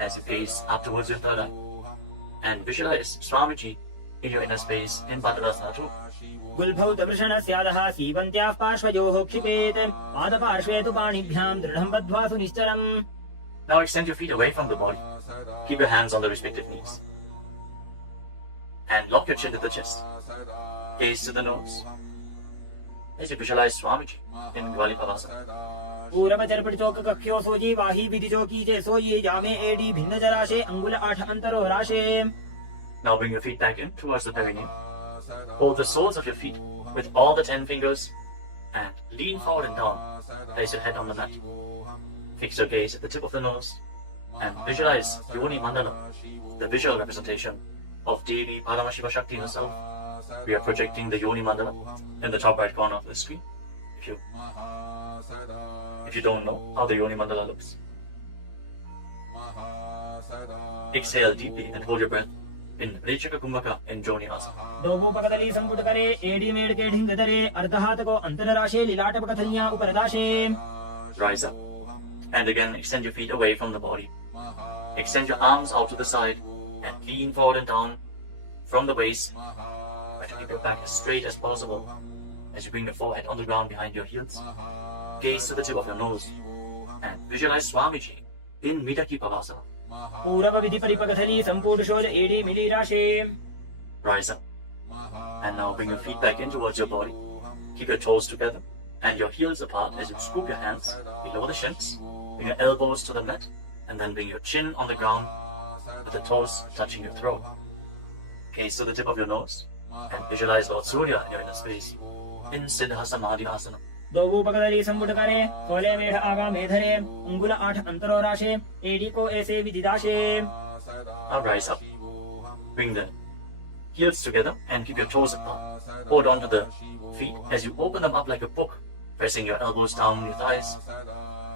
As you gaze up towards your third eye. And visualize Swamiji in your inner space in Padadasana too. गुल्भौ दवृषणस्यादः सीवन्त्याः पार्श्वयोः क्षिपेत् पादपार्श्वे तु पाणिभ्यां दृढं बद्ध्वा सुनिश्चरम्. Now extend your feet away from the body. Keep your hands on the respective knees. And lock your chin to the chest. Gaze to the nose. As you visualize Swamiji in Gvalipavasana. पूरवचर्पट चौक कख्यो सोजी वाही विधि चौकी चे सोई जामे AD भिन्न जराशे अंगुल 8 अंतरो राशे. Now bring your feet back in towards the perineum. Hold the soles of your feet with all the 10 fingers and lean forward and down. place your head on the mat. Fix your gaze at the tip of the nose and visualize Yoni Mandala, the visual representation of Devi Paramashiva Shakti herself. We are projecting the Yoni Mandala in the top right corner of the screen. If you don't know how the Yoni Mandala looks, exhale deeply and hold your breath in Rechaka Kumbhaka in Joni Asana. दोभूपकदली संपुट करे AD made के ढिंग दरे अर्धहात को अंतरराशे लिलाट पकथलियां उपरदाशे. Rise up and again extend your feet away from the body. Extend your arms out to the side and lean forward and down from the waist. Try to keep your back as straight as possible as you bring your forehead on the ground behind your heels. Gaze to the tip of your nose and visualize Swamiji in Midaki Pavasana. पूरव विधि परिपकथली संपूर्ण शोध एडी मिली राशे. Rise up and now bring your feet back in towards your body. Keep your toes together and your heels apart as you scoop your hands below the shins. Bring your elbows to the mat and then bring your chin on the ground with the toes touching your throat. Gaze to the tip of your nose and visualize Lord Surya in your inner space in Siddha Samadhi Asana. दोभूपकदली संपुट करे कोले मेढ़ आगा मेधरे अंगुल 8 अंतरो राशे AD को ऐसे विदिदाशे. Now rise up. Bring the heels together and keep your toes apart. Hold on to the feet as you open them up like a book, pressing your elbows down on your thighs,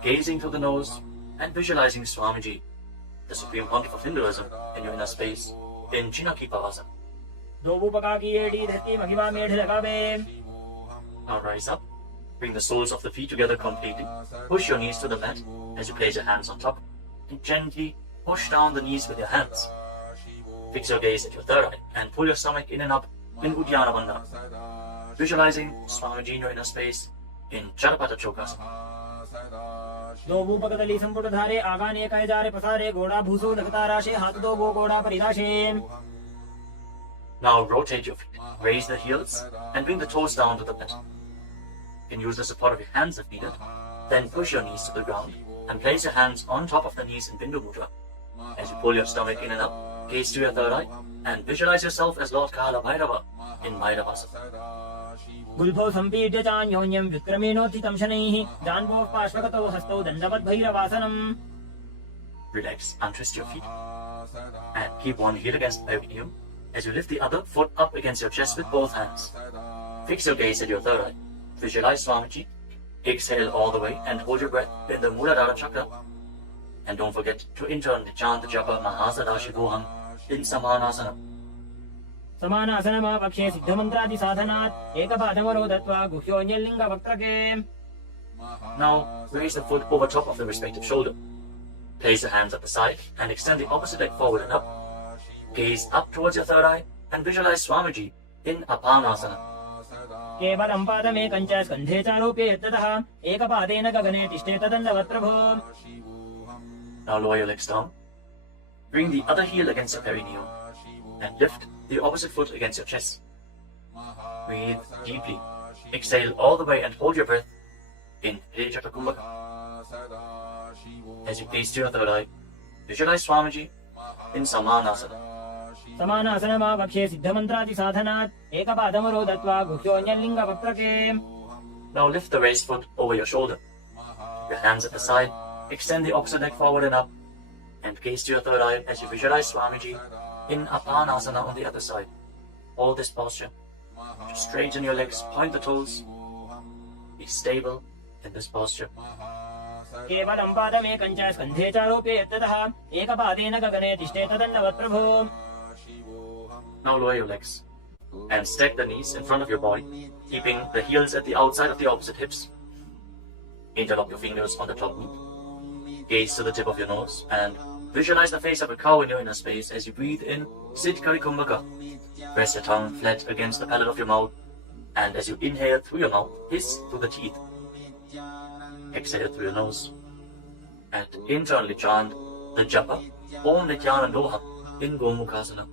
gazing through the nose and visualizing Swamiji, the Supreme Pontiff of Hinduism, in your inner space in Chinaki Pavasana. दोभूपका की एडी धरती महिमा मेढ़ लगावे. Now rise up. Bring the soles of the feet together completely. Push your knees to the mat as you place your hands on top and gently push down the knees with your hands. Fix your gaze at your third eye and pull your stomach in and up in Uddiyana Bandhana. Visualizing Swamiji in your inner space in Charapata Chokasana. दोभूपकदली संपुट धारे आगाने कहे जारे पसारे घोड़ा भूसो लगता राशे हाथ दो वो घोड़ा परिराशे. Now rotate your feet. Raise the heels and bring the toes down to the mat. You can use the support of your hands if needed. Then push your knees to the ground and place your hands on top of the knees in Bindu Mudra. As you pull your stomach in and up, gaze to your third eye and visualize yourself as Lord Kala Bhairava in Bhairavasana. गुल्फो संपीड्य चान्योन्यं विक्रमेणोत्थितं शनैः जान्वोः पार्श्वगतौ हस्तौ दण्डवद् भैरवासनम्. Relax, untwist your feet and keep one heel against the perineum as you lift the other foot up against your chest with both hands. Fix your gaze at your third eye. Visualize Swamiji. Exhale all the way and hold your breath in the Muladhara Chakra. And don't forget to internally chant the japa Mahasadaशिवोऽहम् in Samanasana. समानासनमा पक्षे सिद्धमन्त्रादि साधनात् एकपादमरो दत्वा गुह्योऽन्यलिङ्ग वक्त्रके. Now raise the foot over top of the respective shoulder. Place your hands at the side and extend the opposite leg forward and up. Gaze up towards your third eye and visualize Swamiji in Apanasana. केवलं पादमेकं च स्कन्धे चारोप्य यत्ततः एकपादेन गगने तिष्ठे तदण्डवत् प्रभो. Now lower your legs down. Bring the other heel against your perineum and lift the opposite foot against your chest. Breathe deeply. Exhale all the way and hold your breath in Rechaka Kumbhaka. As you gaze to your third eye, visualize Swamiji in Samanasana. समानासनमा पक्षे सिद्धमन्त्रादि साधनात् एकपादमरो दत्वा गुह्योऽन्यलिङ्ग वक्त्रके. Now lift the raised foot over your shoulder. Your hands at the side. Extend the opposite leg forward and up. And gaze to your third eye as you visualize Swamiji in Apanasana on the other side. Hold this posture. Just straighten your legs, point the toes. Be stable in this posture. केवलं पादमेकं च स्कन्धे चारोप्य यत्ततः एकपादेन गगने तिष्ठे तदण्डवत् प्रभो. Now lower your legs and stack the knees in front of your body, keeping the heels at the outside of the opposite hips. Interlock your fingers on the top knee. Gaze to the tip of your nose and visualize the face of a cow in your inner space as you breathe in Siddhkari Kumbhaka. Press your tongue flat against the palate of your mouth, and as you inhale through your mouth, hiss through the teeth. Exhale through your nose and internally chant the japa Om Nithyananda Yoga in Gomukhasana.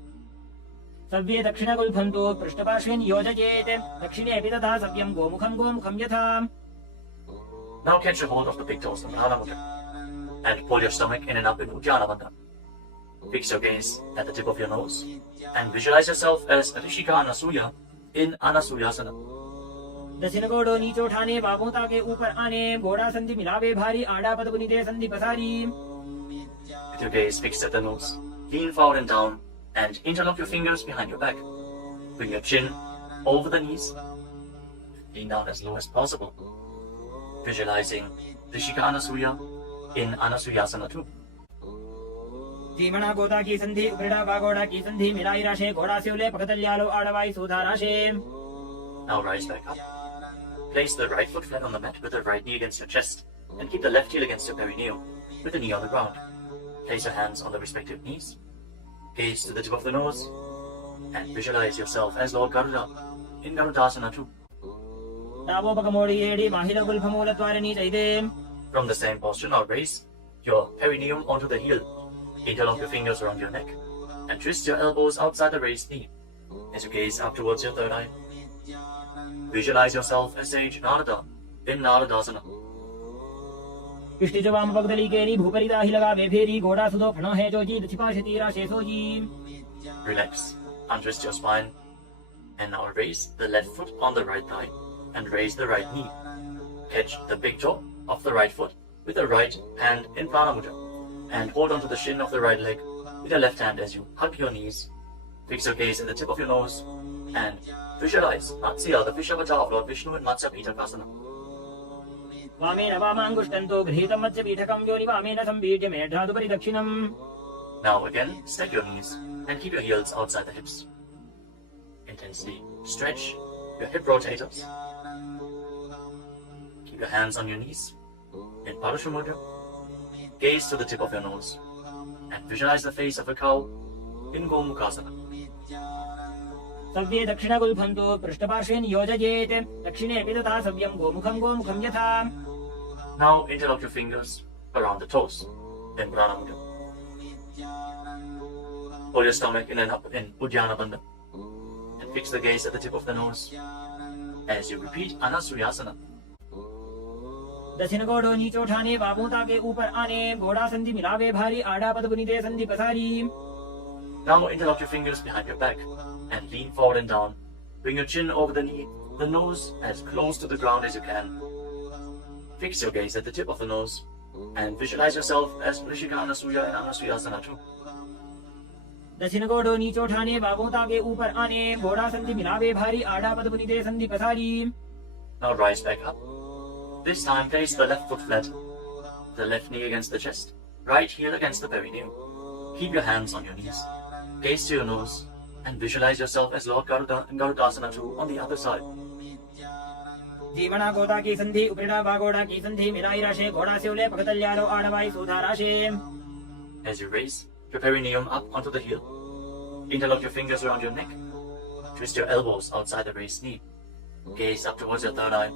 सव्ये दक्षिणगुल्फन्तो पृष्ठपार्श्वे नियोजयेत् दक्षिणेऽपि तथा सव्यं गोमुखं यथा. Now catch a hold of the big toes of Prathama Mudra and pull your stomach in and up in Uddiyana Bandhana. Fix your gaze at the tip of your nose and visualize yourself as Rishika Anasuya in Anasuyasana. दक्षिण घोड़ो नीचे उठाने बाहों ताके ऊपर आने घोड़ा संधि मिलावे भारी आड़ा पद पुनीते संधि पसारी With your gaze fixed at the nose, lean forward and down and interlock your fingers behind your back. Bring your chin over the knees. Lean down as low as possible. Visualizing Rishika Anasuya in Anasuyasana 2. धीमणा Goda की संधि उपरिड़ा बागोड़ा की संधि मिलाई राशे घोड़ा सेवले पकतल्यालो आड़वाई सुधा राशे Now rise back up. Place the right foot flat on the mat with the right knee against your chest and keep the left heel against your perineum with the knee on the ground. Place your hands on the respective knees. Gaze to the tip of the nose and visualize yourself as Lord Garuda in Garudasana 2. डाबो पकमोड़ी एड़ी माहिला गुल्फमूल द्वारनी चैदे From the same posture, now raise your perineum onto the heel. Interlock your fingers around your neck and twist your elbows outside the raised knee as you gaze up towards your third eye. Visualize yourself as Sage Narada in Naradasana. इष्टि जवाम पगदली केरी भूपरिता ही लगा बेफेरी घोड़ा सुधो फणो है जो जी छिपाशती राशे sooji Relax, untwist your spine and now raise the left foot on the right thigh and raise the right knee. Catch the big toe of the right foot with the right hand in Prana Mudra and hold onto the shin of the right leg with your left hand as you hug your knees. Fix your gaze at the tip of your nose and visualize Matsya, the fish avatar of Lord Vishnu in Matsya Pitakasana. वामेन वामाङ्गुष्टन्तो गृहीतं मत्स्य पीठकं योनि वामेन संबीड्य मेढ्रादुपरि दक्षिणम् Now again, stack your knees and keep your heels outside the hips. Intensely stretch your hip rotators. Keep your hands on your knees in Parashamudra. Gaze to the tip of your nose and visualize the face of a cow in Gomukhasana. सव्ये दक्षिणगुल्फन्तो पृष्ठपार्श्वे नियोजयेत् दक्षिणेऽपि तथा सव्यं गोमुखं गोमुखं यथा Now interlock your fingers around the toes in Pranamudra. Hold your stomach in Uddiyana Bandha and fix the gaze at the tip of the nose as you repeat Anasuyasana. दक्षिण घोड़ो नीचे उठाने बाहों ताके ऊपर आने घोड़ा संधि मिलावे भारी आड़ा पद पुनीते संधि पसारी Now interlock your fingers behind your back and lean forward and down. Bring your chin over the knee, the nose as close to the ground as you can. Fix your gaze at the tip of the nose and visualize yourself as Rishika Anasuya in Anasuyasana 2. दक्षिण घोड़ो नीचे उठाने बाहों ताके ऊपर आने घोड़ा संधि मिलावे भारी आड़ा पद पुनीते संधि पसारी Now rise back up. This time place the left foot flat, the left knee against the chest, right heel against the perineum. Keep your hands on your knees. Gaze to your nose and visualize yourself as Lord Garuda in Garudasana 2 on the other side. जीवना गोदा की संधि उपरिड़ा बागोड़ा की संधि मिलाई राशे घोड़ा सेवले पकतल्यालो आड़वाई सुधा राशे As you raise your perineum up onto the heel, interlock your fingers around your neck, twist your elbows outside the raised knee, gaze up towards your third eye,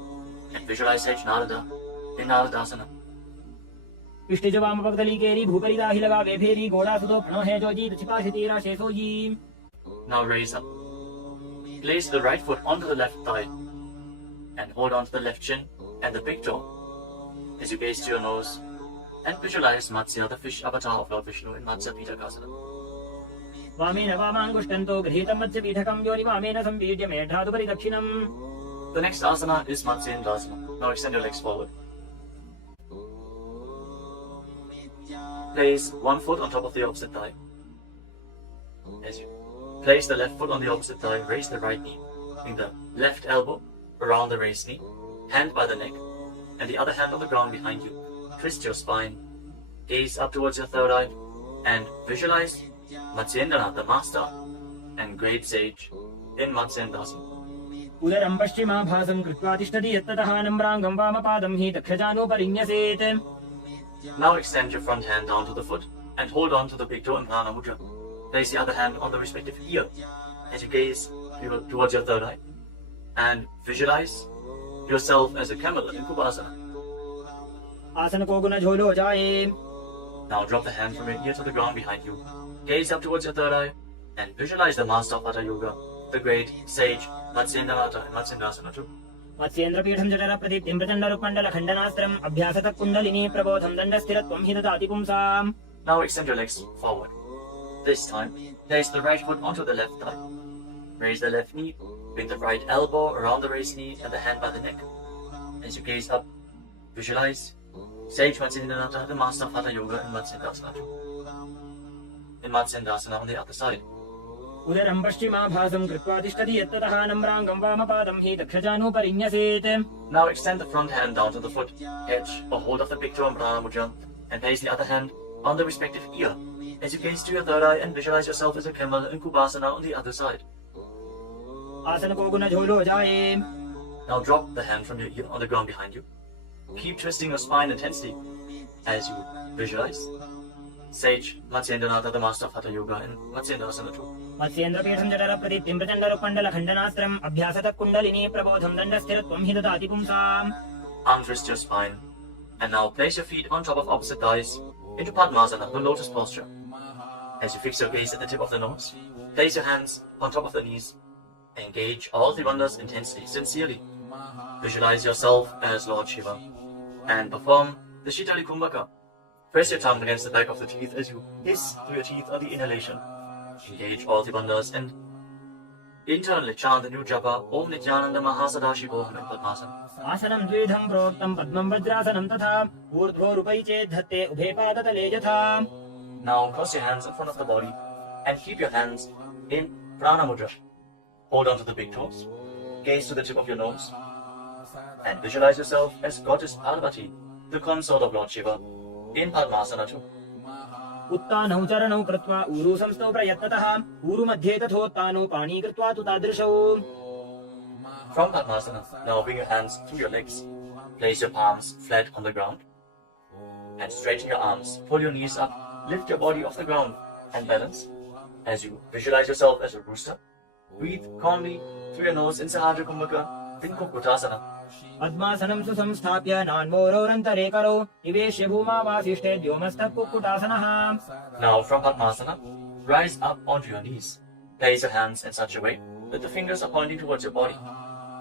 and visualize Sage Narada in Naradasana. इष्टि जवाम पगदली केरी भूपरिता ही लगा बेफेरी घोड़ा सुधो फणो है जो जी छिपाशती राशे sooji Now raise up. Place the right foot onto the left thigh and hold on to the left shin and the big toe as you gaze to your nose and visualize Matsya, the fish avatar of Lord Vishnu in Matsya Pitakasana. वामेन वामाङ्गुष्टन्तो गृहीतं मत्स्य पीठकं योनि वामेन संबीड्य मेढ्रादुपरि दक्षिणम् The next asana is Matsyendasana. Now extend your legs forward. Place one foot on top of the opposite thigh. As you place the left foot on the opposite thigh, raise the right knee. Bring the left elbow around the raised knee, hand by the neck, and the other hand on the ground behind you. Twist your spine, gaze up towards your third eye, and visualize Matsyendana, the master and great sage, in Matsyendasana. उदरं पश्चिमाभासं कृत्वा तिष्ठति यत्ततः नम्राङ्गं वामपादं हि दक्षजानोपरिन्यसेत् Now extend your front hand down to the foot and hold on to the big toe in Prana Mudra. Place the other hand on the respective ear as you gaze towards your third eye and visualize yourself as a camel in Kupasana. आसन को गुण झोलो जाए Now drop the hand from your ear to the ground behind you. Gaze up towards your third eye and visualize the master of Hatha Yoga, the great sage Matsyendranath in Matsyendasana 2. मत्स्येन्द्रपीठं जठर प्रदीप्तिं प्रचण्डरुपण्डल खण्डनास्त्रम् अभ्यासतः kundalini प्रबोधं दण्डस्थिरत्वं हि ददाति पुंसाम् Now extend your legs forward. This time, place the right foot onto the left thigh. Raise the left knee, bring the right elbow around the raised knee and the hand by the neck. As you gaze up, visualize Sage Nithyananda, the master of Hatha Yoga in Matsyendasana. In Matsyendasana on the other side. उदरं पश्चिमाभासं कृत्वा तिष्ठति यत्ततः नम्राङ्गं वामपादं हि दक्षजानुपरिन्यसेत्. Now extend the front hand down to the foot, catch a hold of the big toe and Prana Mudra, and place the other hand on the respective ear. As you gaze to your third eye and visualize yourself as a camel in Kubasana on the other side. आसन को गुण झोलो जाए. Now drop the hand from your ear on the ground behind you. Keep twisting your spine intensely as you visualize Sage Nithyananda, the master of Hatha Yoga in Matsyendasana 2. मत्स्येन्द्रपीठं जठर प्रदीप्तिं प्रचण्डरुपण्डलखण्डनास्त्रम् अभ्यासतः kundalini प्रबोधं दण्डस्थिरत्वं हि ददाति पुंसाम्. Untwist your spine and now place your feet on top of opposite thighs into Padmasana, the lotus posture. As you fix your gaze at the tip of the nose, place your hands on top of the knees. Engage all the wonders intensely, sincerely. Visualize yourself as Lord Shiva and perform the Shitali Kumbhaka. Press your tongue against the back of the teeth as you hiss through your teeth on the inhalation. Engage all the wonders and internally chant the new japa Om Nithyananda Mahasadaशिवोऽहम् in Padmasana. आसनं द्विधं प्रोक्तं पद्मं वज्रासनं तथा ऊर्ध्वोरुपै चेत् धत्ते उभे पादतले यथा. Now cross your hands in front of the body and keep your hands in Prana Mudra. Hold on to the big toes. Gaze to the tip of your nose and visualize yourself as Goddess Parvati, the consort of Lord Shiva, in Padmasana 2. उत्तानौ चरणौ कृत्वा ऊरु संस्थौ प्रयत्नतः ऊरु मध्ये तथोत्तानौ पाणी कृत्वा तु तादृशौ. From Padmasana, now bring your hands through your legs. Place your palms flat on the ground and straighten your arms. Pull your knees up. Lift your body off the ground and balance. As you visualize yourself as a rooster, breathe calmly through your nose in Sahaja Kumbhaka, in Kukutasana. पद्मासनं सुसंस्थाप्य नान्वोरोरन्तरे करौ निवेश्य भूमावासिष्ठे द्योमस्तः कुक्कुटासनः. Now from Padmasana, rise up onto your knees. Place your hands in such a way that the fingers are pointing towards your body.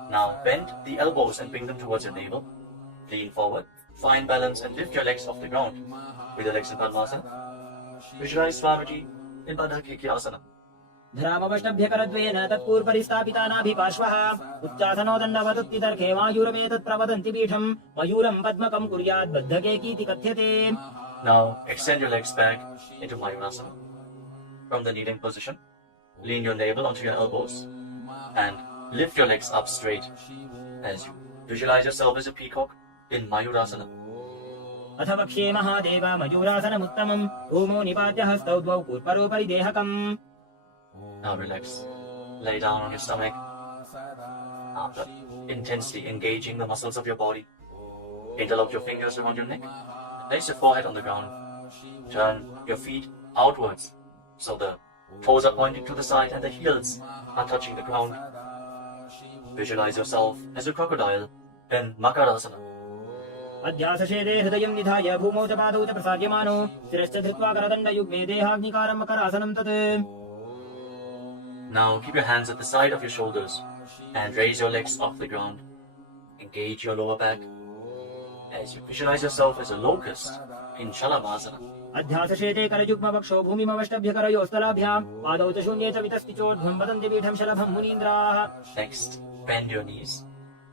Now bend the elbows and bring them towards your navel. Lean forward, find balance and lift your legs off the ground. With your legs in Padmasana, visualize Swamiji in Bandhakiki Asana. धरामवष्टभ्यकरद्वेन तत्पूर्वरिस्थापितानाभिपार्श्वः उच्चासनो दण्डवदत्तितर्खे मायूरमेतत् प्रवदन्ति पीठं मयूरं पद्मकं कुर्यात् बद्धकेकीति कथ्यते. Now extend your legs back into Mayurasana. From the kneeling position, lean your navel onto your elbows and lift your legs up straight as you visualize yourself as a peacock in Mayurasana. अथ वक्ष्ये महादेव मयूरासनमुत्तमम् ओमो निपात्य हस्तौ द्वौ पूर्वरोपरि देहकम्. Now relax. Lay down on your stomach. After intensely engaging the muscles of your body, interlock your fingers around your neck. Place your forehead on the ground. Turn your feet outwards so the toes are pointing to the side and the heels are touching the ground. Visualize yourself as a crocodile in Makarasana. अध्यासशेदे हृदयं निधाय भूमौ च पादौ च प्रसार्यमानो शिरश्च धृत्वा करदण्डयुग्मे देहाग्निकारं मकरासनं तत्. Now keep your hands at the side of your shoulders and raise your legs off the ground. Engage your lower back as you visualize yourself as a locust in Shalabhasana. अध्यासशेते करयुग्मवक्षो भूमिमवष्टभ्यकरयोस्तलाभ्यां पादौ च शून्ये च वितस्तिचोर्ध्वं वदन्ति पीठं शलभं मुनीन्द्राः. Next, bend your knees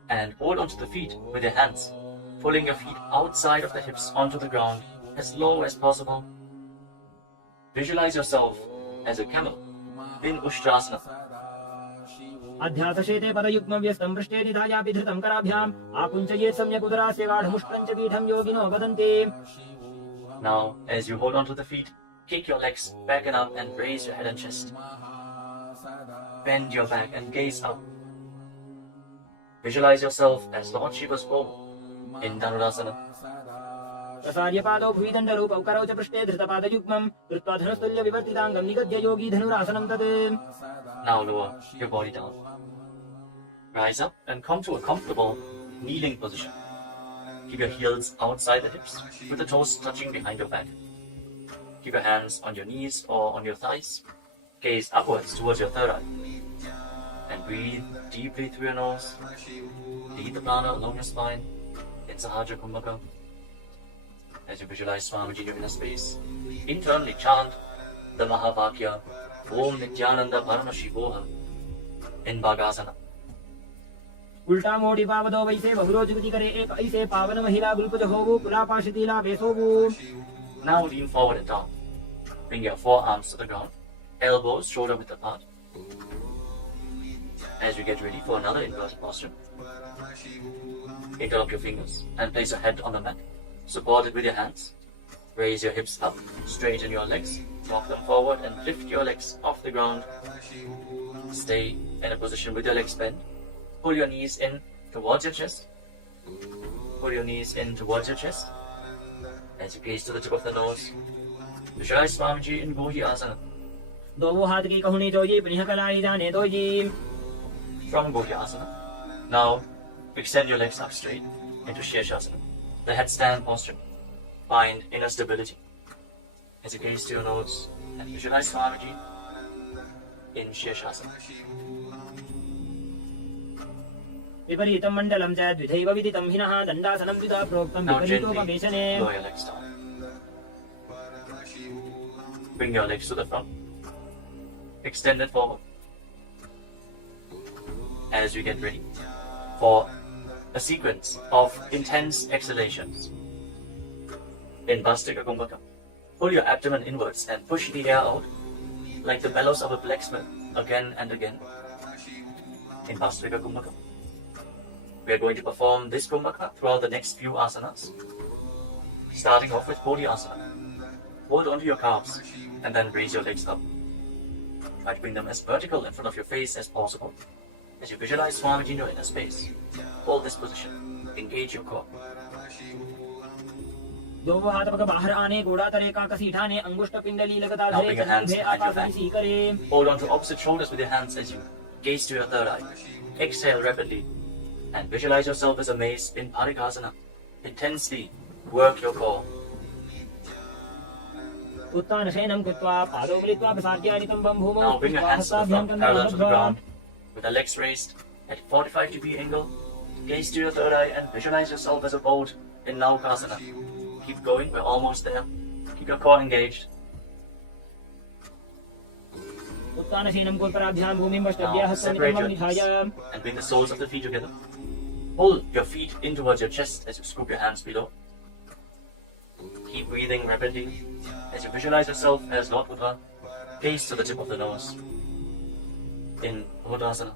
and hold onto the feet with your hands, pulling your feet outside of the hips onto the ground as low as possible. Visualize yourself as a camel in Ushtrasana. अध्यासशेते पदयुग्मं व्यस्तं पृष्ठे निधायापि धृतं कराभ्याम् आकुञ्चयेत् सम्यक् उदरास्य गाढमुष्ट्रं च पीठं योगिनो वदन्ति. Now, as you hold onto the feet, kick your legs back and up and raise your head and chest. Bend your back and gaze up. Visualize yourself as Lord Shiva's bow in Dhanurasana. प्रसार्य पादौ भुवि दण्डरूपौ करौ च पृष्ठे धृतपादयुग्मं कृत्वा धनुस्तुल्य विवर्तिताङ्गं निगद्य योगी धनुरासनं तत्. Now lower your body down. Rise up and come to a comfortable kneeling position. Keep your heels outside the hips with the toes touching behind your back. Keep your hands on your knees or on your thighs. Gaze upwards towards your third eye. And breathe deeply through your nose. Lead the prana along your spine in Sahaja Kumbhaka. As you visualize Swamiji in a space, internally chant the Mahavakya Om Nithyananda Paramashivam. in Bhagasana. उल्टा मोटी पावदो वैसे बहुरो जुगति करे एक ऐसे पावन महिला गुलपज होवु पुलापाशितीला वेसोवु. Now lean forward and down. Bring your forearms to the ground, elbows shoulder width apart. As you get ready for another inverted posture, interlock your fingers and place your head on the mat. Support it with your hands. Raise your hips up, straighten your legs, walk them forward and lift your legs off the ground. Stay in a position with your legs bent. Pull your knees in towards your chest. Pull your knees in towards your chest. As you gaze to the tip of the nose, visualize Swamiji in Gohi Asana. दो हाथ की कहुनी जोजी पुनः कलाई जाने दो जी. From Gohi Asana, now extend your legs up straight into Shirshasana, the headstand posture. Find inner stability. As you gaze to your nose and visualize Swamiji in Shirshasana. विपरीतं मण्डलं च द्विधैव विदितं हिनः दण्डासनं द्विधा प्रोक्तं Now gently विपरीतोपवेशने. lower your legs down. Bring your legs to the front. Extend it forward. As you get ready for a sequence of intense exhalations. In Bhastika Kumbhaka, pull your abdomen inwards and push the air out like the bellows of a blacksmith again and again. In Bhastika Kumbhaka, we are going to perform this Kumbhaka throughout the next few asanas. Starting off with Bodhi Asana. Hold onto your calves and then raise your legs up. Try to bring them as vertical in front of your face as possible. As you visualize Swamiji in your inner space, hold this position. Engage your core. दो हाथ पग बाहर आने गोड़ा तरे का कसी ठाने अंगुष्ठ पिंडली लगता Now धरे bring your hands चंद्र behind your आकाश back. सी करे. Hold on to opposite shoulders with your hands as you gaze to your third eye. Exhale rapidly and visualize yourself as a mace in Parikasana. Intensely work your core. उत्तान शयनं कृत्वा पादौ मिलित्वा प्रसाद्यानितं भूमौ. Now bring your hands to the front, parallel to the ground, with the legs raised at 45-degree angle. Gaze to your third eye and visualize yourself as a boat in Naukasana. Keep going, we're almost there. Keep your core engaged. उत्तान शयनं कुर्पराभ्यां भूमिं वष्टभ्यः Now separate your हस्तनितं knees and bring the soles of the feet together. Pull your feet in towards your chest as you scoop your hands below. Keep breathing rapidly as you visualize yourself as Lord Buddha. Gaze to the tip of the nose in Buddhasana.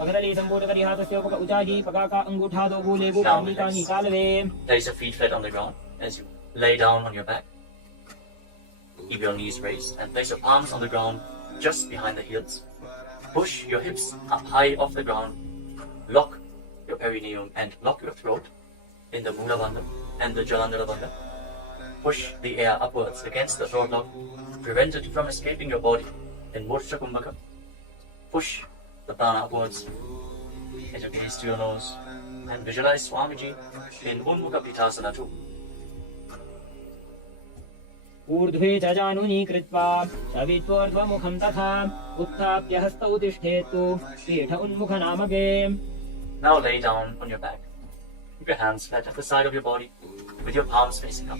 पगडली संपूर्ण करी हाथस्य उपक उचाजी पगाका अंगूठा दो बूले बू Now पानी का relax. निकाल वे. Place your feet flat on the ground as you lay down on your back. Keep your knees raised and place your palms on the ground just behind the heels. Push your hips up high off the ground. Lock your perineum and lock your throat in the Mula Bandha and the Jalandhara Bandha. Push the air upwards against the throat lock. Prevent it from escaping your body in Murcha Kumbhaka. Push the prana upwards as you gaze to your nose and visualize Swamiji in Unmukha Pitasana too. ऊर्ध्वे च जानुनी कृत्वा शवित्वोर्ध्वमुखं तथा उत्थाप्य हस्तौ तिष्ठेतु पीठ उन्मुख नामके. Now lay down on your back. Keep your hands flat at the side of your body with your palms facing up.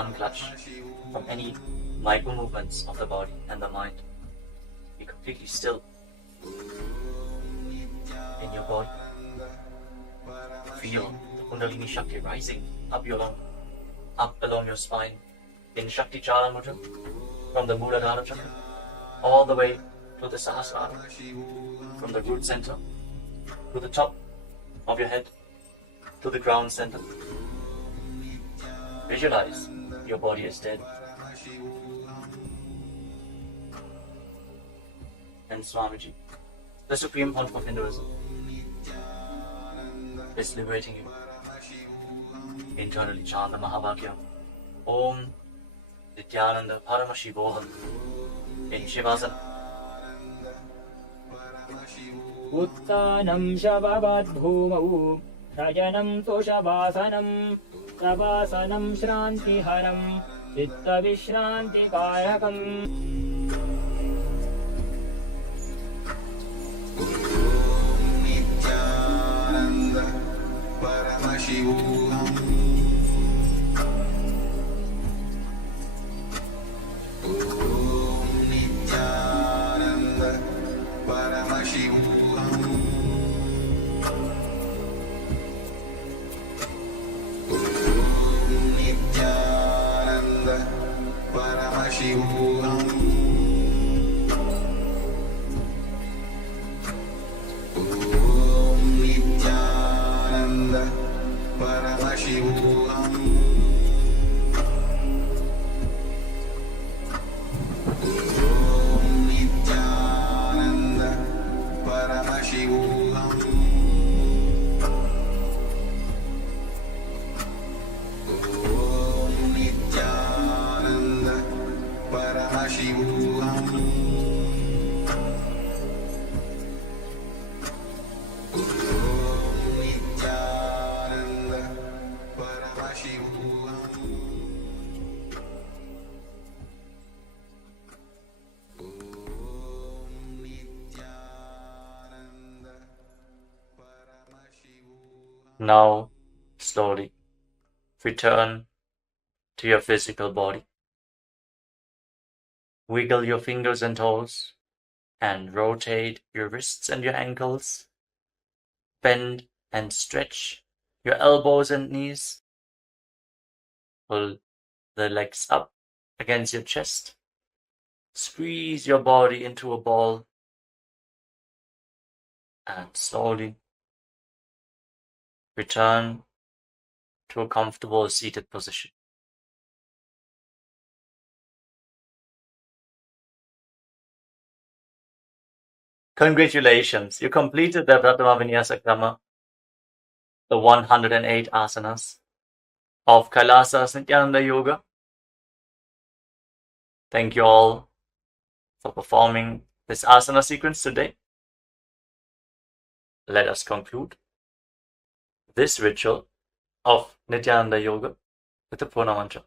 Unclutch from any micro movements of the body and the mind. Be completely still in your body. Feel the Kundalini Shakti rising up along your spine in Shakti Chala Mudra from the Muladhara Chakra all the way to the Sahasrara, from the root center to the top of your head to the ground center. Visualize your body is dead. And Swamiji, the Supreme Pontiff of Hinduism, is liberating you. Internally chant the Mahavakya, Om Nithyananda Paramashivam in Shivasana. उत्तानं शववद्भूमौ शयनं तु शवासनं शवासनं श्रान्तिहरं चित्तविश्रान्तिकारकम्. Nithyananda Paramashivam Om Nithyananda Paramashivam. Om Nithyananda Paramashivam. Om Nithyananda Paramashivam. Om Nithyananda Paramashivam. Om Nithyananda Paramashivam. Om Nithyananda Paramashivam. Om Nithyananda Paramashivam. Now, slowly return to your physical body. Wiggle your fingers and toes and rotate your wrists and your ankles. Bend and stretch your elbows and knees. Pull the legs up against your chest. Squeeze your body into a ball. And slowly return to a comfortable seated position. Congratulations, you completed the Prathama Vinyasa Krama, the 108 asanas of KAILASA Nithyananda Yoga. Thank you all for performing this asana sequence today. Let us conclude this ritual of Nithyananda Yoga with the Purna Mantra.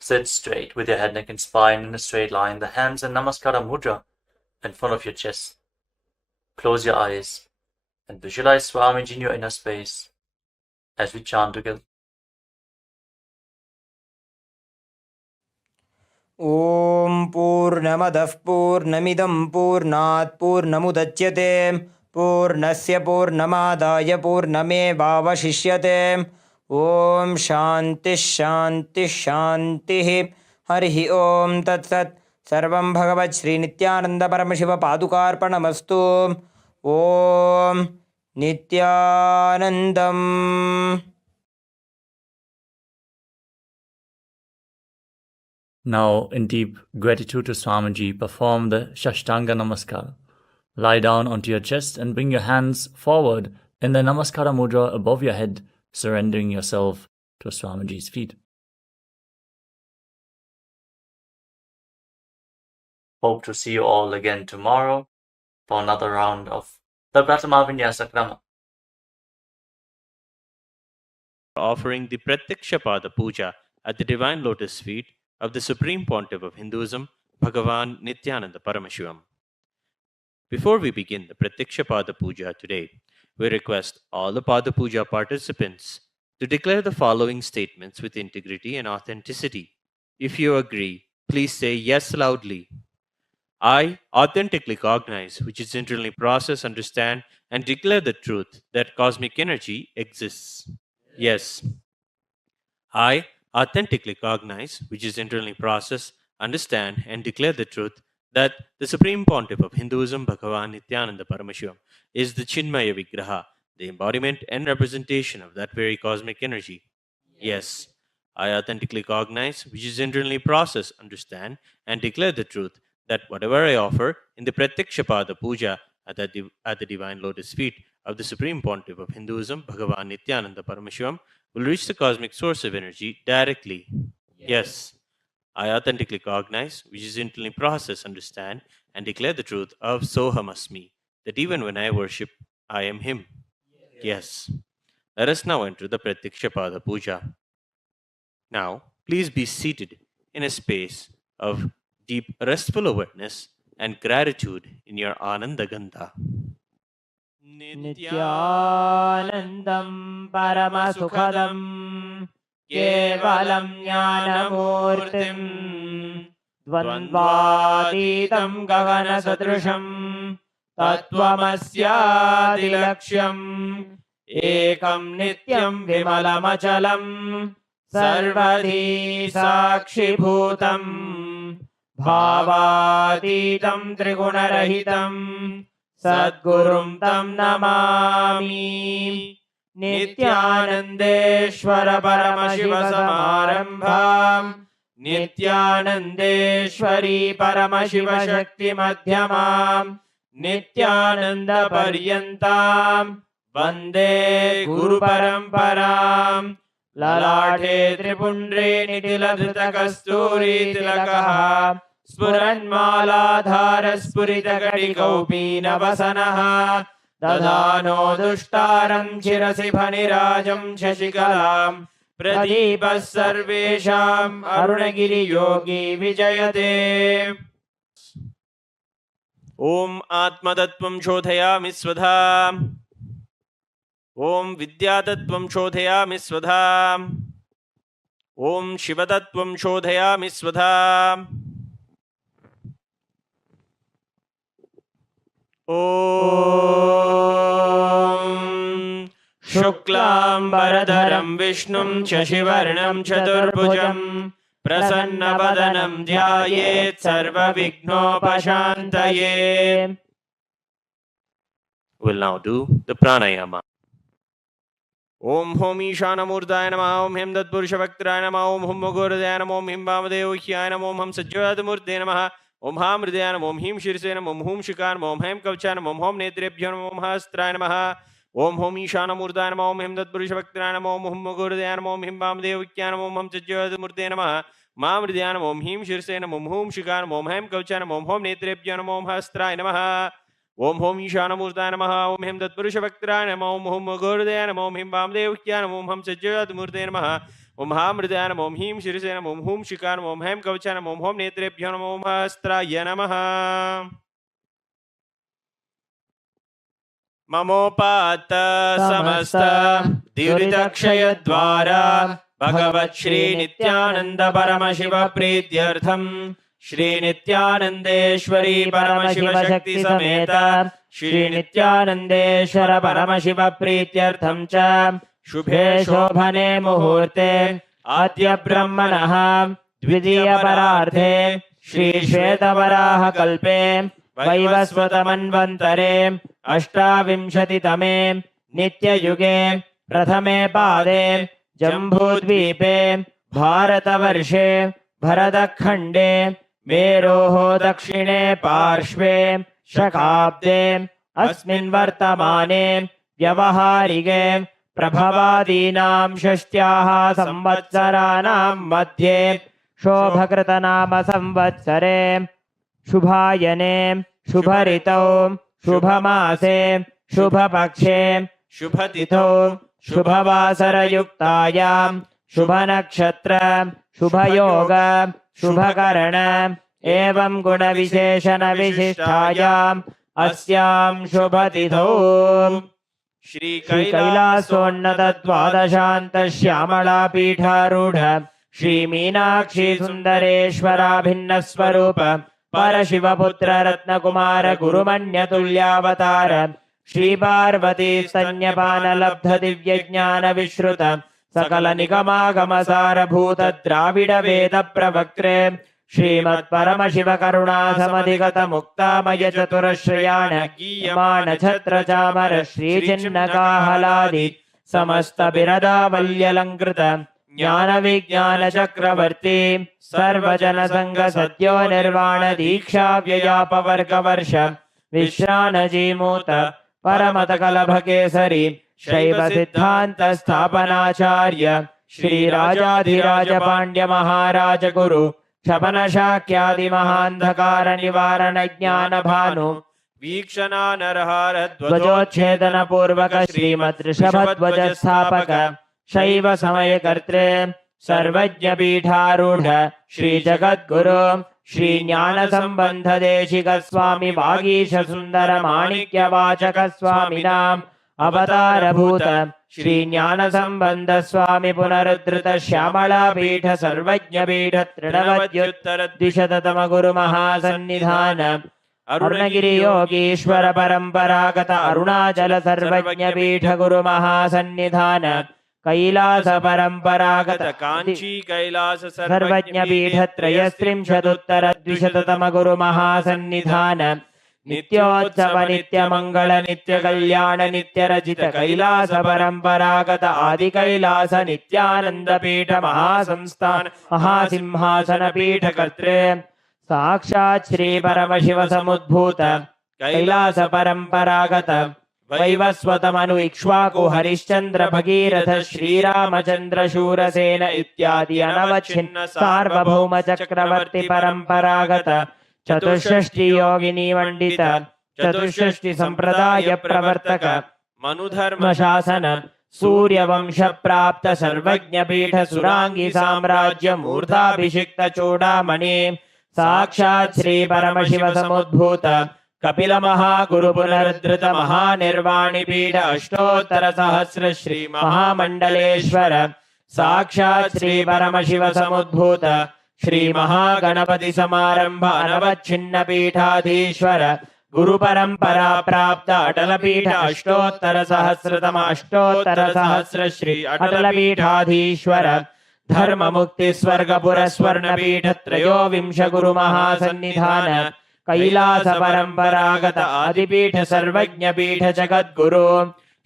Sit straight with your head, neck and spine in a straight line, the hands in Namaskara Mudra in front of your chest. Close your eyes and visualize Swamiji in your inner space as we chant together. ॐ पूर्णमदः पूर्णमिदं पूर्णात् पूर्णमुदच्यते पूर्णस्य पूर्णमादाय पूर्णमेवावशिष्यते ॐ शान्तिः शान्तिः शान्तिः हरिः ॐ तत्सत् सर्वं भगवत् श्रीनित्यानन्दपरमशिवपादुकार्पणमस्तु ॐ नित्यानन्दम्. Now, in deep gratitude to Swamiji, perform the Shashtanga Namaskara. Lie down onto your chest and bring your hands forward in the Namaskara Mudra above your head, surrendering yourself to Swamiji's feet. Hope to see you all again tomorrow for another round of the Prathama Vinyasa Krama. Offering the Pratyakshapada Puja at the Divine Lotus Feet of the Supreme Pontiff of Hinduism, Bhagavan Nithyananda Paramashivamam. Before we begin the Pratyakshapada Puja today, we request all the Pada Puja participants to declare the following statements with integrity and authenticity. If you agree, please say yes loudly. I authentically cognize, which is internally process, understand, and declare the truth that cosmic energy exists. Yes. I authentically cognize, which is internally process, understand, and declare the truth that the Supreme Pontiff of Hinduism, Bhagavan Nithyananda Paramashivamam, is the Chinmaya Vigraha, the embodiment and representation of that very cosmic energy. Yes. I authentically cognize, which is internally process, understand, and declare the truth that whatever I offer in the Pratyakshapada Puja at the Divine Lotus Feet of the Supreme Pontiff of Hinduism, Bhagavan Nithyananda Paramashivamam, will reach the cosmic source of energy directly. Yes. I authentically cognize, which is internally process, understand, and declare the truth of Soham Asmi, that even when I worship, I am Him. Yes. Let us now enter the Pratyakshapada Puja. Now, please be seated in a space of deep restful awareness and gratitude in your Ananda Gandha. Nithyanandam Paramasukhadam Kevalam Jnanamurtim द्वन्द्वातीतं गगनसदृशम् तत्त्वमस्यादिलक्ष्यम् एकं नित्यं विमलमचलम् सर्वधी साक्षिभूतम् भावातीतं त्रिगुणरहितं सद्गुरुं तं नमामि। नित्यानन्देश्वर परमशिव समारम्भाम् नित्यानन्देश्वरी परमशिव शक्ति मध्यमाम् नित्यानन्द पर्यन्ताम् वन्दे गुरु परम्पराम्। ललाटे त्रिपुण्ड्रे निटिलधृतकस्तूरी तिलकः स्फुरन्मालाधार स्फुरितकटिकौपीनवसनः दधानो दुष्टारं शिरसि फणिराजं शशिकलाम् प्रदीपः सर्वेषाम् अरुणगिरियोगी विजयते। ॐ आत्मतत्त्वं शोधयामि स्वधा ॐ विद्यातत्त्वं शोधयामि स्वधा ॐ शिवतत्त्वं शोधयामि स्वधा ॐ शुक्लाम्बरधरं विष्णुं शशिवर्णं चतुर्भुजं प्रसन्नवदनं ध्यायेत् सर्वविघ्नोपशान्तये। We'll now do the pranayama. ओम होम ईशानमूर्ताय नमः। ओम हेम तत्पुरुषवक्त्राय नमः। ओम हुम मुगुरुदाय नमः। ओम हिम वामदेवह्याय नमः। ओम हम सज्जोतमूर्ते नमः। ओम हाम हृदयाय नमः। ओम हीम शीर्षे नमः। ओम हुम शिखाय नमः। ओम हेम कवचाय नमः। ओम होम नेत्रेभ्यो नमः। ओम हस्त्राय नमः। ओम होम ईशानमूर्ताय नमः। ओम हेम तत्पुरुषवक्त्राय नमः। ओम हुम मुगुरुदाय नमः। ओम हिम वामदेवह्याय नमः। ओम हम सज्जोतमूर्ते नमः। माम हृदयाय नमः। ओम हीम शीर्षे नमः। ओम हुम शिखाय नमः। ओम हेम कवचाय नमः। ओम होम नेत्रेभ्यो नमः। ओम हस्त्राय नमः। ओम होम ईशानमूर्ताय नमः। ओम हेम तत्पुरुषवक्त्राय नमः। ओम हुम मुगुरुदाय नमः। ओम हिम वामदेवह्याय नमः। ओम हम सज्जोतमूर्ते नमः। ओम हाम हृदयाय नमः। ओम हीम शीर्षे नमः। ओम हुम शिखाय नमः। ओम हेम कवचाय नमः। ओम होम नेत्रेभ्यो नमः। ओम हस्त्राय नमः। ममोपात्त समस्त दुरितक्षयद्वारा भगवत् श्री नित्यानंद परमशिव प्रीत्यर्थम श्री नित्यानंदेश्वरी परमशिव शक्ति समेत श्री नित्यानंदेश्वर परमशिव प्रीत्यर्थम च शुभे शोभने मुहूर्ते आद्य ब्रह्मणः द्वितीय परार्धे श्री श्वेतवराह कल्पे वैवस्वतमन्वन्तरे अष्टाविंशतितमे नित्ययुगे प्रथमे पादे जम्बूद्वीपे भारतवर्षे भरतखण्डे मेरोः दक्षिणे पार्श्वे शकाब्दे अस्मिन् वर्तमाने व्यवहारिके प्रभवादीनां षष्ट्याः संवत्सराणां मध्ये शोभकृतनाम संवत्सरे शुभायने शुभऋतौ शुभमासे शुभपक्षे शुभतिथौ शुभवासरयुक्तायां शुभनक्षत्र शुभयोग शुभकरण एवं गुणविशेषण विशिष्टायाम् अस्यां शुभतिथौ श्री कैलासोन्नत द्वादशान्त श्यामला पीठारूढ़ श्री मीनाक्षी सुंदरेश्वराभिन्न स्वरूप परशिवपुत्र रत्नकुमार गुरुमन्यतुल्यावतार श्री पार्वती स्तन्यपान लब्ध दिव्य ज्ञान विश्रुत सकल निगमागम सारभूत द्राविड वेद प्रवक्त्रे श्रीमत् परमशिव करुणा समधिगत मुक्तामय चतुरश्रयाण गीयमाण छत्र चामर श्री चिन्नकाहलादि समस्त बिरदावल्यलंकृत ज्ञान विज्ञान चक्रवर्ती सर्वजन संग सद्यो निर्वाण दीक्षा व्ययापवर्ग वर्ष विश्रानजीमूत परमत कलभ केसरी शैव सिद्धांत स्थापनाचार्य श्री राजाधिराज पांड्य महाराज गुरु क्षपन शाक्यादि महांधकार निवारण ज्ञान भानु वीक्षणा नरहार ध्वजोच्छेदन पूर्वक श्रीमद् ऋषभध्वज स्थापक शैव समय कर्त्रे सर्वज्ञ पीठारूढ़ श्री जगद्गुरु श्री ज्ञान संबंध देशिक स्वामी वागीश सुंदर माणिक्य वाचक स्वामिनाम अवतार भूत श्री ज्ञान संबंध स्वामी पुनरुद्धृत श्यामला पीठ सर्वज्ञ पीठ तृणवद्युत्तर द्विशततम गुरु महासन्निधान अरुणगिरि योगीश्वर परंपरागत अरुणाचल सर्वज्ञ पीठ गुरु महासन्निधान कैलास परंपरागत कांची कैलास सर्वज्ञ पीठ त्रयस्त्रिंशदुत्तर द्विशततम गुरु महासन्निधान नित्योत्सव नित्य मंगल नित्य कल्याण नित्य रचित कैलास परंपरागत आदि कैलास नित्यानंद पीठ महासंस्थान महासिंहासन पीठ कर्त्रे साक्षात् श्री परमशिव समुद्भूत कैलास परंपरागत वैवस्वत मनु इक्ष्वाकु हरिश्चंद्र भगीरथ श्रीरामचंद्र शूरसेन इत्यादि अनवच्छिन्न सार्वभौम चक्रवर्ती परंपरागत चतुष्षष्टि योगिनी मंडित चतुष्षष्टि संप्रदाय प्रवर्तक मनुधर्म शासन सूर्यवंश प्राप्त सर्वज्ञ पीठ सुरांगी साम्राज्य मूर्धाभिषिक्त चूड़ामणि साक्षात् श्री परमशिव समुद्भूत कपिल महागुरु पुनरुद्धृत महानिर्वाणि पीठ अष्टोत्तर सहस्र श्री महामंडलेश्वर साक्षात् श्री परमशिव समुद्भूत श्री महागणपति समारंभ अनवच्छिन्न पीठाधीश्वर गुरु परंपरा प्राप्त अटल पीठ अष्टोत्तर सहस्र श्री अटल पीठाधीश्वर धर्म मुक्ति स्वर्ग पुरस्वर्ण पीठ त्रयोविंश गुरु महासन्निधान कैलास परंपरागत आदिपीठ सर्वज्ञ पीठ जगद्गुरु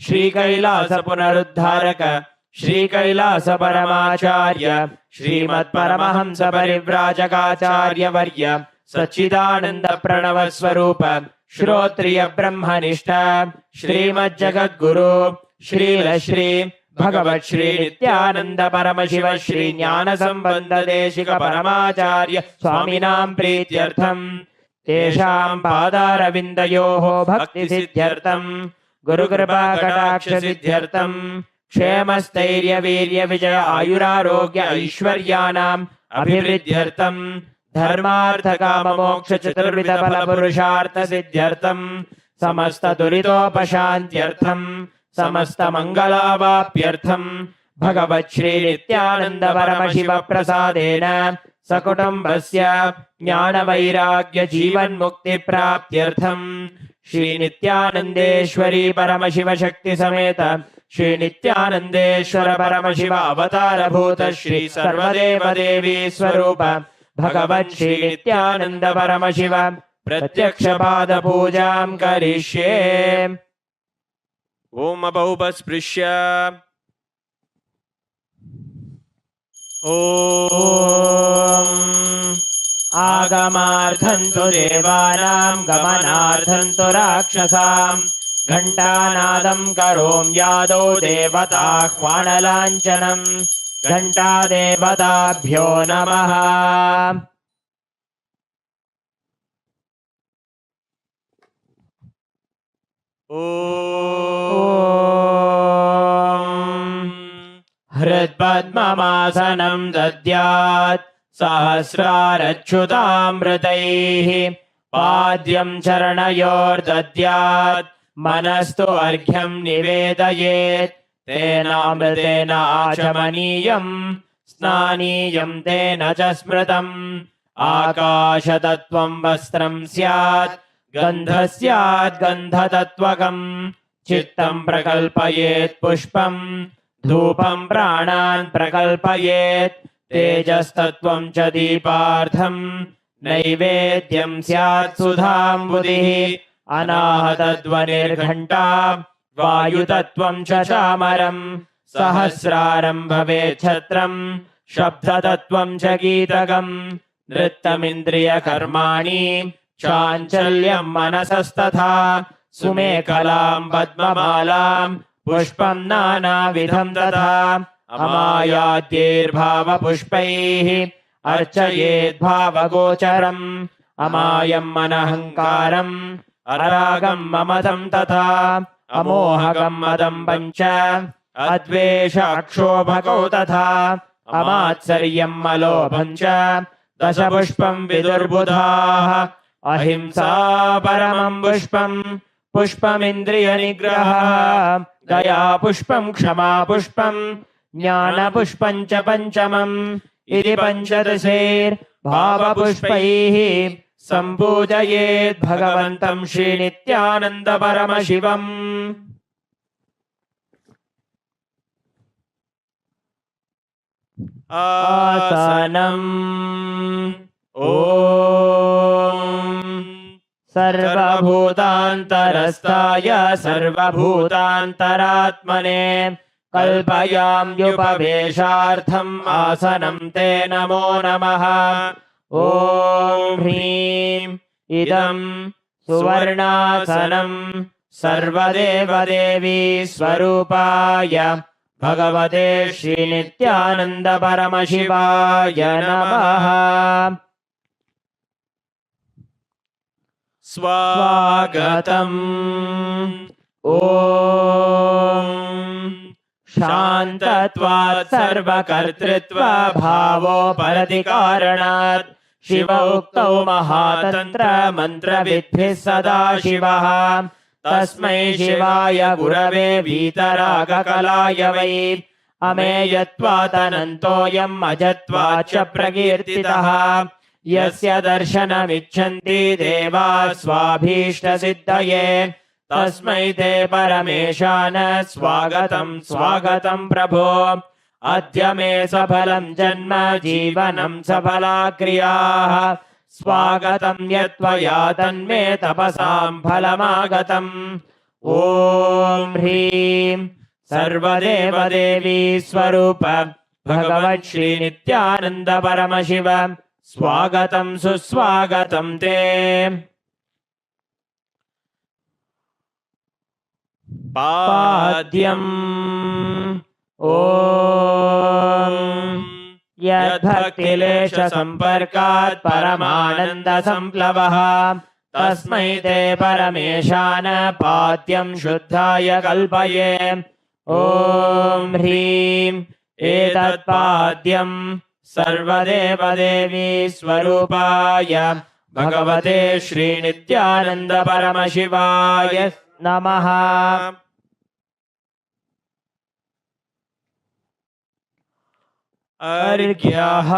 श्री कैलास पुनरुद्धारक श्री कैलास परमाचार्य श्रीमत् परमहंस परिव्राजकाचार्य वर्य सच्चिदानंद प्रणव स्वरूप श्रोत्रिय ब्रह्मनिष्ठ श्रीमत् जगद्गुरु श्रील श्री भगवत् श्री नित्यानंद परमशिव श्री ज्ञान संबंध देशिक परमाचार्य स्वामिनां प्रीत्यर्थम तेषां पादारविन्दयोः भक्ति सिद्ध्यर्थम गुरुकृपा कटाक्ष सिद्ध्यर्थम क्षेमस्थैर्य वीर्य विजय आयुरारोग्य ऐश्वर्यानाम् अभिवृद्ध्यर्थम धर्मार्थ काम मोक्ष चतुर्विध फल पुरुषार्थ सिद्ध्यर्थम समस्त दुरितोपशान्त्यर्थम समस्त मंगलावाप्यर्थम भगवत् श्री नित्यानंद परमशिव प्रसादेन सकुटुम्बस्य ज्ञान वैराग्य जीवन मुक्ति प्राप्त्यर्थम श्री नित्यानंदेश्वरी परमशिव शक्ति समेत श्री नित्यानंदेश्वर परमशिव अवतार भूत श्री सर्वदेव देवी स्वरूप भगवत् श्री नित्यानंद परमशिव प्रत्यक्ष पाद पूजां करिष्ये। ओम अबौपस्पृश्य ओम आगमार्थं तु देवानां गमनार्थं तु राक्षसां घंटानादं करोम यादो देवताह्वानलाञ्छनं घंटादेवताभ्यो नमः। हृत्पद्ममासनं दद्यात् सहस्रारच्युतामृतैः पाद्यं चरणयोर्दद्यात् मनस्तु अर्घ्यं निवेदयेत् तेनामृतेन आचमनीयं स्नानीयं तेन च स्मृतम् आकाशतत्त्वं वस्त्रं स्यात् गन्धः स्यात् गन्धतत्त्वकम् चित्तं प्रकल्पयेत् पुष्पं धूपं प्राणान् प्रकल्पयेत् तेजस्तत्त्वं च दीपार्थं नैवेद्यं स्यात् सुधाम्बुधिः अनाहतध्वनिर्घण्टा वायुतत्त्वं च चामरं सहस्रारं भवेत् छत्रं शब्दतत्त्वं च गीतकम् नृत्यमिन्द्रियकर्माणि चाञ्चल्यं मनसस्तथा सुमेखलां पद्ममालां पुष्पं नानाविधं तथा अमायाद्यैर्भावपुष्पैः अर्चयेद्भावगोचरम् अमायम् अनहङ्कारम् अरागं ममतं तथा अमोहगं मदं पञ्च अद्वेष अक्षोभकौ तथा अमात्सर्यं अलोभं च दशपुष्पं विदुर्बुधाः अहिंसा परमं पुष्पं पुष्पमिन्द्रियनिग्रहः दया पुष्पं क्षमा पुष्पं ज्ञानपुष्पं च पञ्चमम् इति पञ्चदशैर्भावपुष्पैः सम्पूजयेत् भगवन्तं श्रीनित्यानन्दपरमशिवम्। आसनम् ॐ सर्वभूतान्तरस्थाय सर्वभूतान्तरात्मने कल्पयाम्युपवेशार्थम् आसनं ते नमो नमः। ॐ ह्रीं इदं सुवर्णासनं सर्वदेवदेवी स्वरूपाय भगवते श्रीनित्यानन्दपरमशिवाय नमः। स्वागतम्। ॐ शान्तत्वात् सर्वकर्तृत्वभावोपरतिकारणात् शिव उक्तौ महातन्त्र मन्त्रविद्भिः सदा शिवः। तस्मै शिवाय गुरवे वीतरागकलाय वै अमेयत्वादनन्तोऽयम् अजत्वाच्च प्रकीर्तितः। यस्य दर्शनमिच्छन्ति देवाः स्वाभीष्टसिद्धये तस्मै ते परमेशान स्वागतं स्वागतं प्रभो। अद्य मे सफलं जन्म जीवनं सफला क्रियाः स्वागतं यत्त्वया तन्मे तपसां फलमागतम्। ॐ ह्रीं सर्वदेवदेवी स्वरूप भगवत् श्रीनित्यानन्दपरमशिव स्वागतं सुस्वागतं ते। पाद्यम् ॐ यद्भक्तिलेशसम्पर्कात् परमानन्दसम्प्लवः तस्मै ते परमेशान पाद्यं शुद्धाय कल्पये। ॐ ह्रीं एतत्पाद्यं सर्वदेवदेवी स्वरूपाय भगवते श्रीनित्यानन्दपरमशिवाय नमः। अर्घ्यः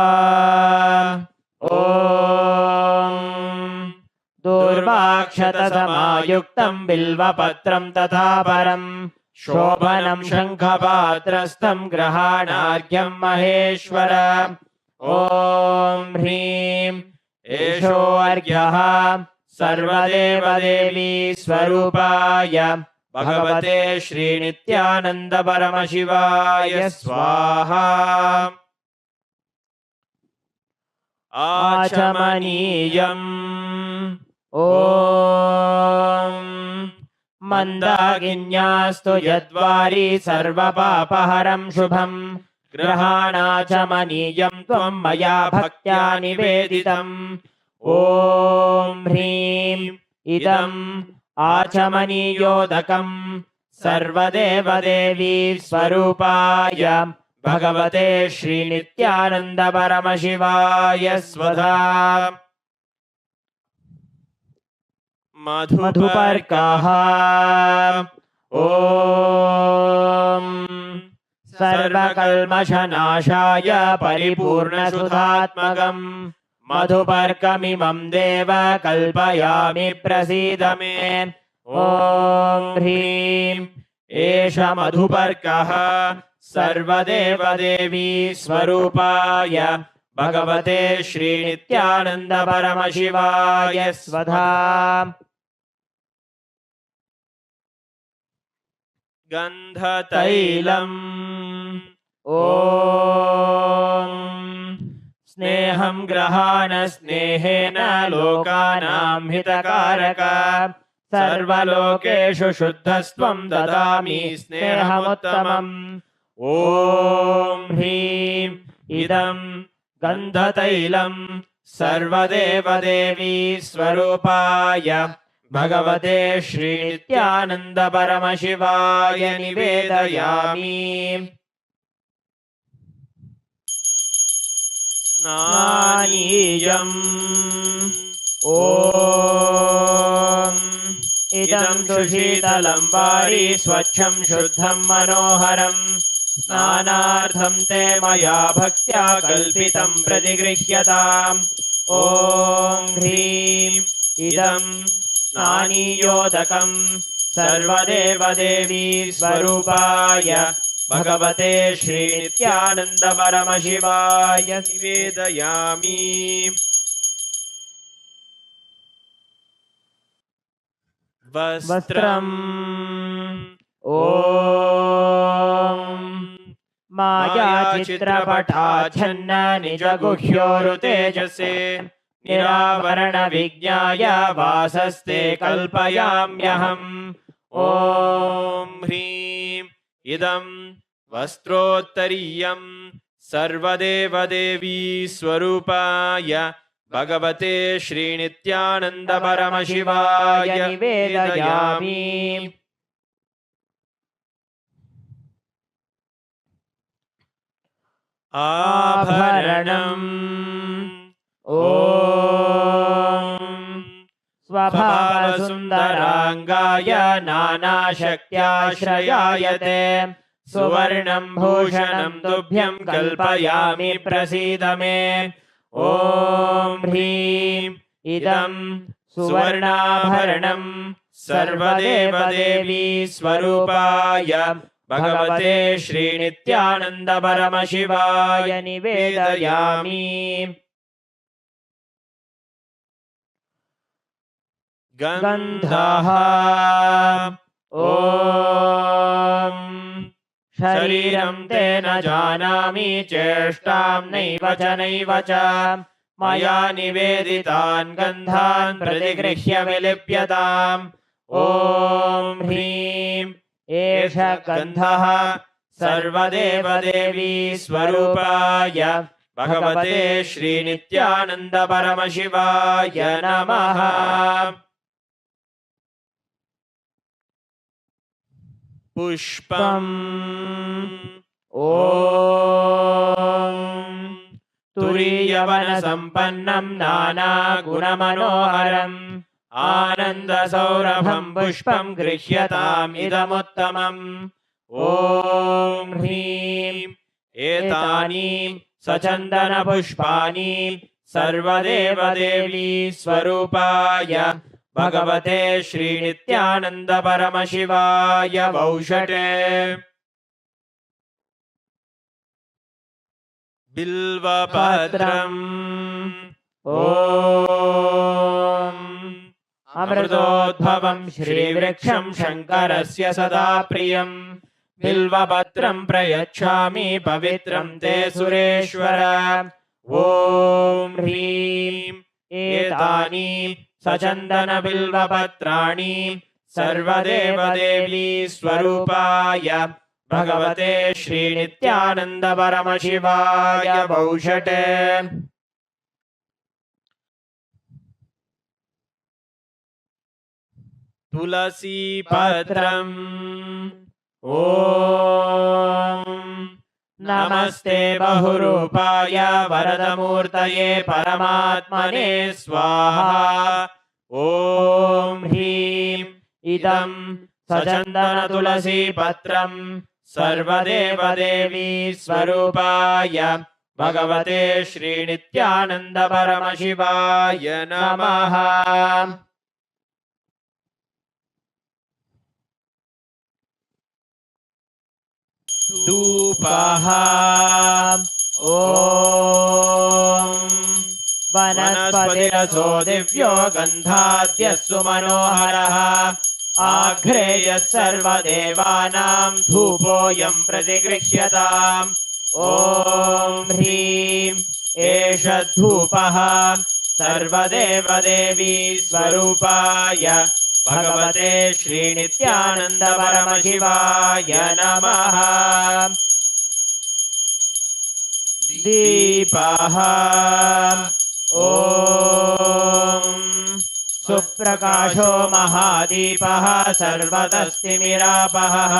ॐ दूर्वाक्षतसमायुक्तं बिल्वपत्रं तथा परं शोभनं शङ्खपात्रस्थं ग्रहाणार्घ्यं महेश्वर। ॐ ह्रीं एषोऽर्घ्यः सर्वदेवदेवी स्वरूपाय भगवते श्रीनित्यानन्दपरमशिवाय स्वाहा। आचमनीयम् ॐ मन्दाकिन्यास्तु यद्वारी सर्वपापहरं शुभम् ग्रहाणाचमनीयं त्वं मया भक्त्या निवेदितम्। ॐ ह्रीं इदम् आचमनीयोदकं सर्वदेवदेवी स्वरूपाय भगवते श्रीनित्यानन्दपरमशिवाय स्वधा। मधुपर्कः ॐ सर्वकल्मषनाशाय परिपूर्णसुधात्मकम् मधुपर्कमिमं देव कल्पयामि प्रसीद मे। ॐ ह्रीं एष मधुपर्कः सर्वदेवदेवी स्वरूपाय भगवते श्रीनित्यानन्दपरमशिवाय स्वधा। गन्धतैलम् ॐ स्नेहं ग्रहाण स्नेहेन लोकानां हितकारक सर्वलोकेषु शुद्धस्त्वं ददामि स्नेहमुत्तमम्। ॐ ह्रीं इदं गन्धतैलं सर्वदेवदेवी स्वरूपाय भगवते श्रीनित्यानन्दपरमशिवाय निवेदयामि। स्नानीयम् ॐ इदं तु शीतलं वारी स्वच्छं शुद्धं मनोहरम् स्नानार्थं ते मया भक्त्या कल्पितं प्रतिगृह्यताम् ॐ ह्रीं इदं स्नानीयोदकम् सर्वदेवदेवी स्वरूपाय भगवते श्रीनित्यानन्द परमशिवाय निवेदयामि वस्त्रम् ॐ मायाचित्रपटाच्छन्न निजगुह्योरुतेजसे निरावरणविज्ञाय वासस्ते कल्पयाम्यहम् ॐ ह्रीं इदं वस्त्रोत्तरीयं सर्वदेवदेवी स्वरूपाय भगवते श्रीनित्यानन्द परमशिवाय निवेदयामि आभरणम् ॐ स्वभावसुन्दराङ्गाय नानाशक्त्याश्रयायते सुवर्णं भूषणं तुभ्यं कल्पयामि प्रसीद मे ॐ ह्रीं इदं सुवर्णाभरणं सर्वदेवदेवी स्वरूपाय भगवते श्रीनित्यानन्द परमशिवाय निवेदयामि गन्धः ॐ शरीरं ते न जानामि चेष्टां नैव च मया निवेदितान् गन्धान् प्रतिगृह्य विलिप्यताम् ॐ ह्रीं एष गन्धः सर्वदेवदेवी स्वरूपाय भगवते श्रीनित्यानन्द परमशिवाय नमः पुष्पम् ॐ तुरीयवनसम्पन्नं नानागुणमनोहरम् आनन्दसौरभं पुष्पं गृह्यताम् इदमुत्तमम् ॐ ह्रीं एतानि सचन्दनपुष्पाणि सर्वदेवदेवी स्वरूपाय भगवते श्रीनित्यानन्द परमशिवाय वौषटे बिल्वपत्रम् ॐ अमृतोद्भवं श्रीवृक्षं शङ्करस्य सदा प्रियम् बिल्वपत्रं प्रयच्छामि पवित्रं ते सुरेश्वर ॐ ह्रीं एतानि सचन्दनबिल्वपत्राणि सर्वदेवदेवी स्वरूपाय भगवते श्रीनित्यानन्द परमशिवाय वौषटे तुलसीपत्रम् ॐ नमस्ते बहुरूपाय वरदमूर्तये परमात्मने स्वाहा ॐ ह्रीं इदं सचन्दनतुलसीपत्रं सर्वदेवदेवी स्वरूपाय भगवते श्रीनित्यानन्द परमशिवाय नमः धूपः ॐ वनस्पतिरसो दिव्यो गन्धाद्यस्सु मनोहरः आघ्रेयः सर्वदेवानां धूपोऽयं प्रतिगृह्यताम् ॐ ह्रीं एष धूपः सर्वदेवदेवी स्वरूपाय भगवते श्रीनित्यानन्द परमशिवाय नमः दीपः ॐ सुप्रकाशो महादीपः सर्वतस्तिमिरापहः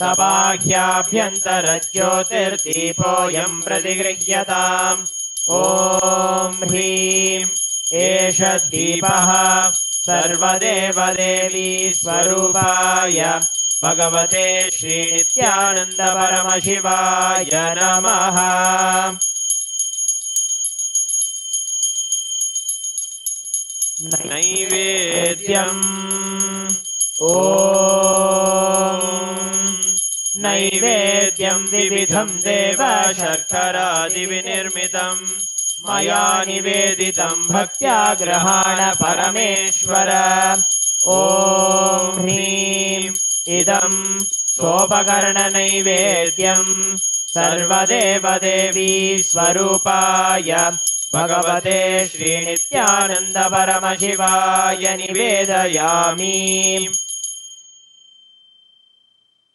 सबाह्याभ्यन्तरज्योतिर्दीपोऽयं प्रतिगृह्यताम् ॐ ह्रीं एष दीपः सर्वदेवदेवी स्वरूपाय भगवते श्रीनित्यानन्द परमशिवाय नमः। नैवेद्यम् ॐ नैवेद्यं विविधं देव शर्करादिविनिर्मितम् मया निवेदितं भक्त्या गृहाण परमेश्वर। ॐ ह्रीं इदं सोपकरणनैवेद्यं सर्वदेवदेवी स्वरूपाय भगवते श्रीनित्यानन्द परमशिवाय निवेदयामि।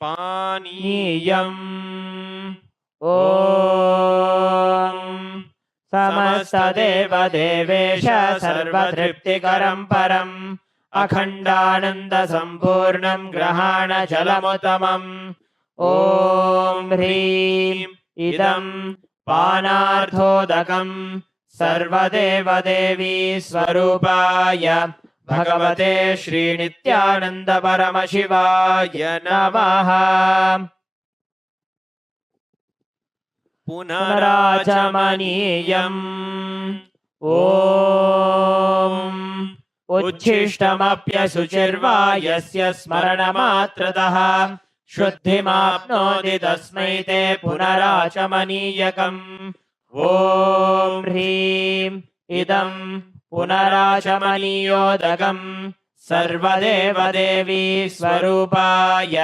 पानीयम् ॐ समस्तदेवदेवेश सर्वतृप्तिकरं परम् अखण्डानन्दसम्पूर्णं ग्रहाणजलमुत्तमम्। ॐ ह्रीं इदं पानार्थोदकम् सर्वदेवदेवी स्वरूपाय भगवते श्रीनित्यानन्द परमशिवाय नमः। पुनराचमनीयम् ॐ उच्छिष्टमप्यशुचिर्वा यस्य स्मरणमात्रतः शुद्धिमाप्नोति तस्मै ते पुनराचमनीयकम्। ॐ ह्रीं इदं पुनराचमनीयोदकम् सर्वदेवदेवी स्वरूपाय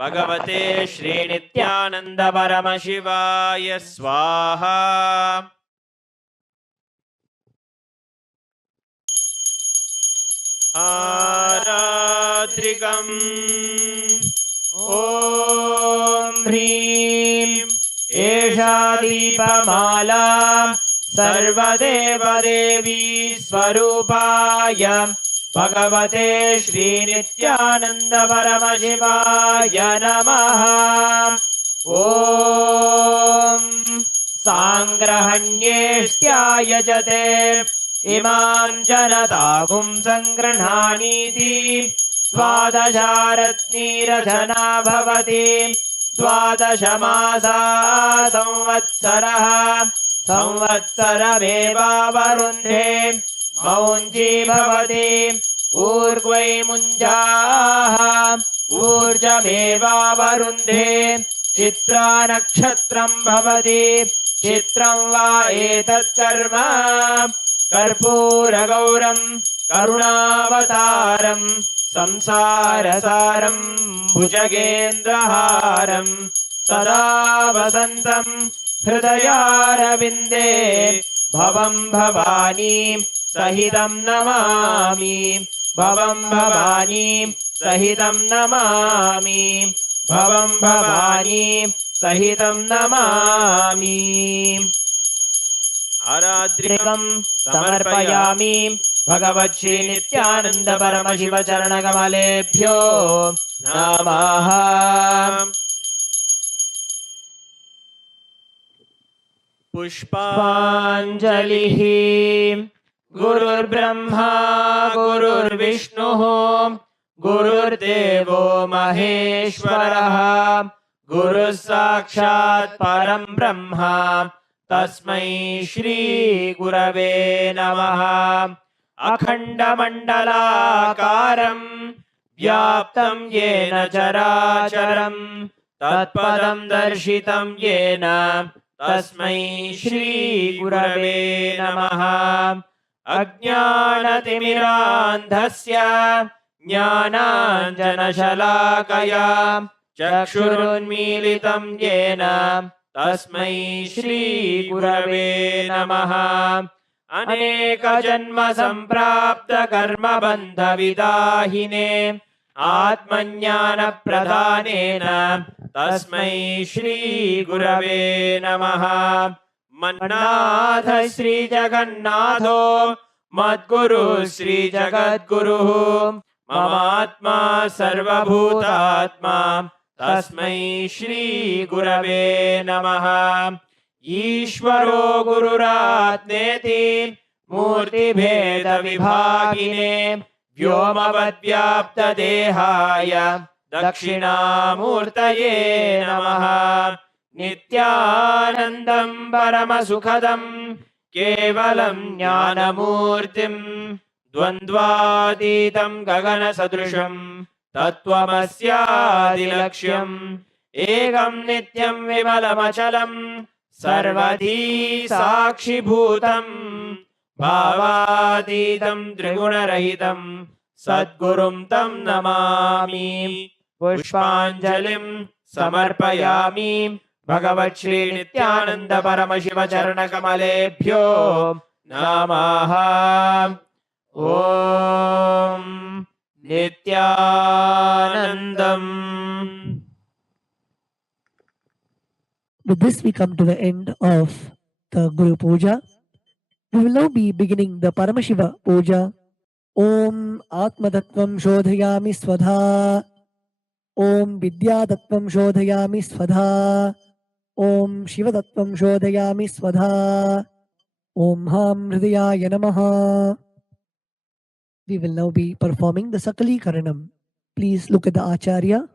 भगवते श्रीनित्यानन्द परमशिवाय स्वाहा। आरात्रिकम् ॐ ह्रीं एषा दीपमाला सर्वदेवदेवी स्वरूपाय भगवते श्रीनित्यानन्द परमशिवाय नमः। ॐ साङ्ग्रहण्येष्ट्यायजते इमां जनतागुं सङ्गृह्णानीति द्वादशारत्नीरचना भवति। द्वादशमासा संवत्सरः संवत्सरमेवावरुन्धे मौञ्जी भवति। ऊर्ध्वै मुञ्जाः ऊर्जमेवावरुन्धे चित्रा नक्षत्रं भवति। चित्रं वा एतत्कर्म कर्पूरगौरं करुणावतारं संसारसारं भुजगेन्द्रहारं सदा वसन्तं हृदयारविन्दे भवं भवानी सहितं नमामि। भवं भवानी सहितं नमामि। भवं भवानी सहितं नमामि। आरात्रिकं समर्पयामि भगवच्छ्री नित्यानन्द परमशिव चरणकमलेभ्यो नमः। पुष्पाञ्जलिः। गुरुर्ब्रह्मा गुरुर्विष्णुः गुरुर्देवो महेश्वरः गुरुः साक्षात् परं ब्रह्म तस्मै श्री गुरवे नमः। अखण्डमण्डलाकारं व्याप्तं येन चराचरं तत्पदं दर्शितं येन तस्मै श्री गुरवे नमः। अज्ञानतिमिरान्धस्य ज्ञानाञ्जनशलाकया चक्षुरुन्मीलितं येन तस्मै श्री गुरवे नमः। अनेकजन्म सम्प्राप्त कर्मबन्धविदाहिने आत्मज्ञानप्रदानेन तस्मै श्री गुरवे नमः। मन्नाथ श्री जगन्नाथो मद्गुरु श्री जगद्गुरुः ममात्मा सर्वभूतात्मा तस्मै श्री गुरवे नमः। ईश्वरो गुरुरात्मेति मूर्तिभेदविभागिने व्योमवद्व्याप्तदेहाय दक्षिणामूर्तये नमः। नित्यानन्दं परमसुखदं केवलं ज्ञानमूर्तिं द्वन्द्वातीतं गगनसदृशं तत्त्वमस्यादिलक्ष्यम् एकं नित्यं विमलमचलं सर्वधी साक्षिभूतं भावातीतं त्रिगुणरहितं सद्गुरुं तं नमामि। पुष्पाञ्जलिं समर्पयामि भगवत् श्री नित्यानंद परमशिव चरणकमलेभ्यो नमः। ॐ नित्यानन्दम्। With this, we come to the end of the Guru Puja. We will now be beginning the Paramashiva Puja. Om Atmatattvam Shodhayami Swadha. Om Vidyatattvam Shodhayami Swadha. Om Shivatattvam Shodhayami Swadha. Om Ham Hridayaya Namaha. We will now be performing the Sakali Karanam. Please look at the Acharya.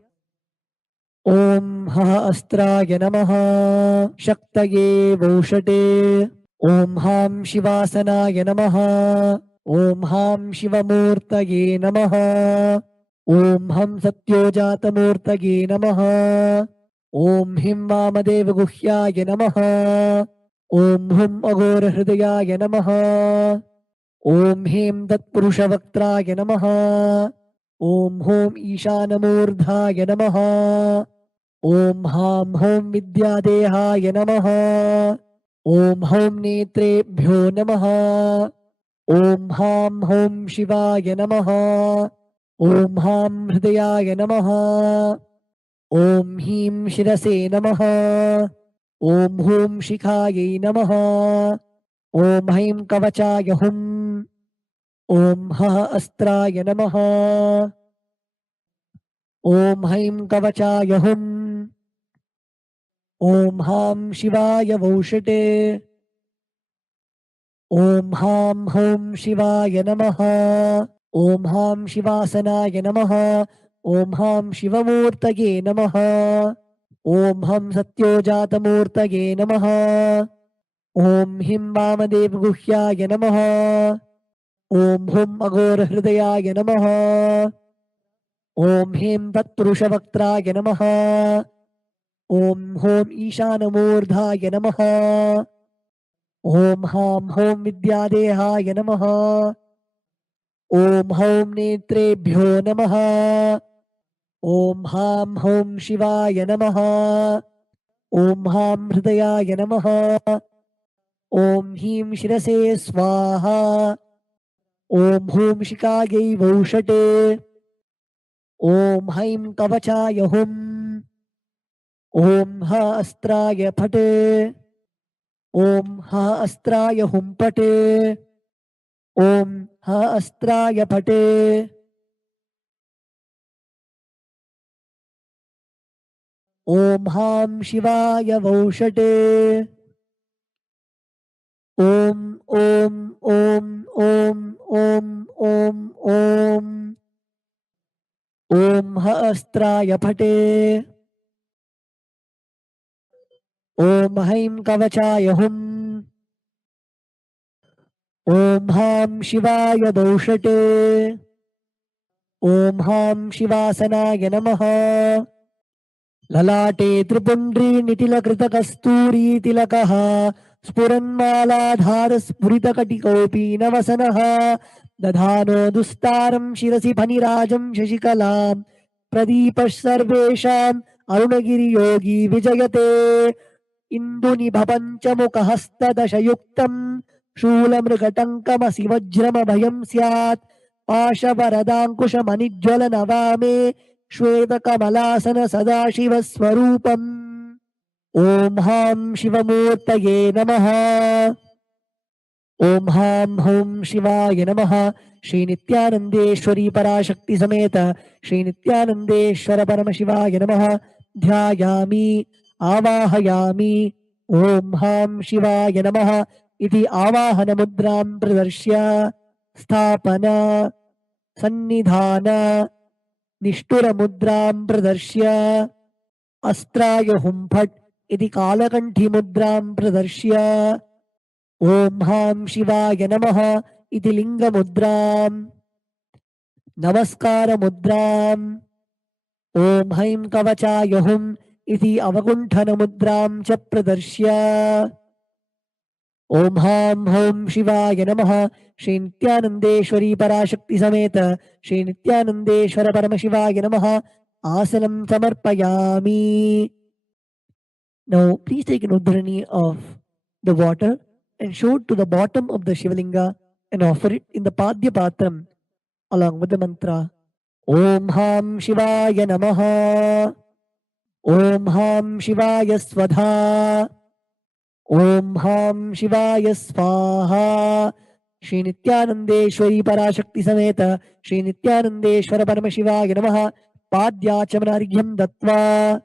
Om Ha Astraya Namaha Shaktaye Voshate. Om Ham Shivasanaya Namaha. Om Ham Shivamurtaye Namaha. Om Ham SatyojataMurtaye Namaha. Om Him Vamadeva Guhyaya Namaha. Om Hum Agora Hridayaya Namaha. Om Him Tatpurushavaktraya Namaha. Om Hom Ishanamurdhaya Namaha. Om Ham Hom Vidyadehaya Namaha. Om Hom Netrebhyo Namaha. Om Ham Hom Shivaya Namaha. Om Ham Hridayaya Namaha. Om Him Shirase Namaha. Om Hum Shikhaye Namaha. Om Haim Kavachaya Hum. Om Ha Astraya Namaha. Om Haim Kavachaya Hum. Om Ham Shivaya Voshate. Om Ham Hom Shivaya Namaha. Om Ham Shivasanaya Namaha. Om Ham Shivamurtaye Namaha. Om Ham SatyojataMurtaye Namaha. Om Him Vamadeva Guhyaya Namaha. Om Hum Agora Hridayaya Namaha. Om Him Tatpurushavaktraya Namaha. Om Hom Ishanamurdhaya Namaha. Om Ham Hom Vidyadehaya Namaha. Om Hom Netrebhyo Namaha. Om Ham Hom Shivaya Namaha. Om Ham Hridayaya Namaha. Om Him Shirase Swaha. Om Hum Shikage Voshate. Om Haim Kavachaya Hum. Om Ha Astraya Phate. Om Ha Astraya Hum Pate. Om Ha Astraya Phate. Om Ham Shivaya Voshate. Om Om Om Om Om Om Om. Om Ha Astraya Phate. Om Haim Kavachaya Hum. Om Ham Shivaya Doshate. Om Ham Shivasanaya Namaha. Lalate Tripundri Nitila Krita Kasturi Tilakaha. Spuranmaladhara Spuritakattikopi Navasanaha. Dadhano Dustaram Shirasi Phanirajam Shashikalam. Pradipash Sarvesham Arunagiri Yogi Vijayate. Induni Bhapanchamukahastadashayuktam. Shulamrgatankamasi Vajrama Bhayam Syat. Pashavaradankushamanijwala Navame. Shweta-kamalasana Sadashiva Swarupam. Om Ham Shivamurtaye Namaha. Om Ham Hum Shivaya Namaha. Shri Nithyanandeshwari Parashakti Sameta Shri Nithyanandeshwara Paramashivaya Namaha. Dhyayami Avahayami. Om Ham Shivaya Namaha. Iti Avahana Mudram Pradarshya Sthapana सन्निधान निष्ठुरमुद्रां प्रदर्श्य अस्त्राय हुंफट् इति कालकण्ठिमुद्रां प्रदर्श्य ॐ हां शिवाय नमः इति लिङ्गमुद्रां नमस्कारमुद्राम् ॐ हैं कवचाय हुम् इति अवकुण्ठनमुद्रां च प्रदर्श्य ॐ हां हौं शिवाय नमः श्री नित्यानन्देश्वरी पराशक्ति समेत श्री नित्यानन्देश्वर परमशिवाय नमः आसनं समर्पयामि. Now please take an udhrani of the water and show it to the bottom of the Shivalinga and offer it in the Padya Patram along with the mantra Om Ham Shivaya Namaha Om Ham Shivaya Svadha Om Ham Shivaya Svaha. Shri Nithyanandeshwari Parashakti Sameta Shri Nithyanandeshwara Paramashivaya Namaha Padyachamanaryam Dattva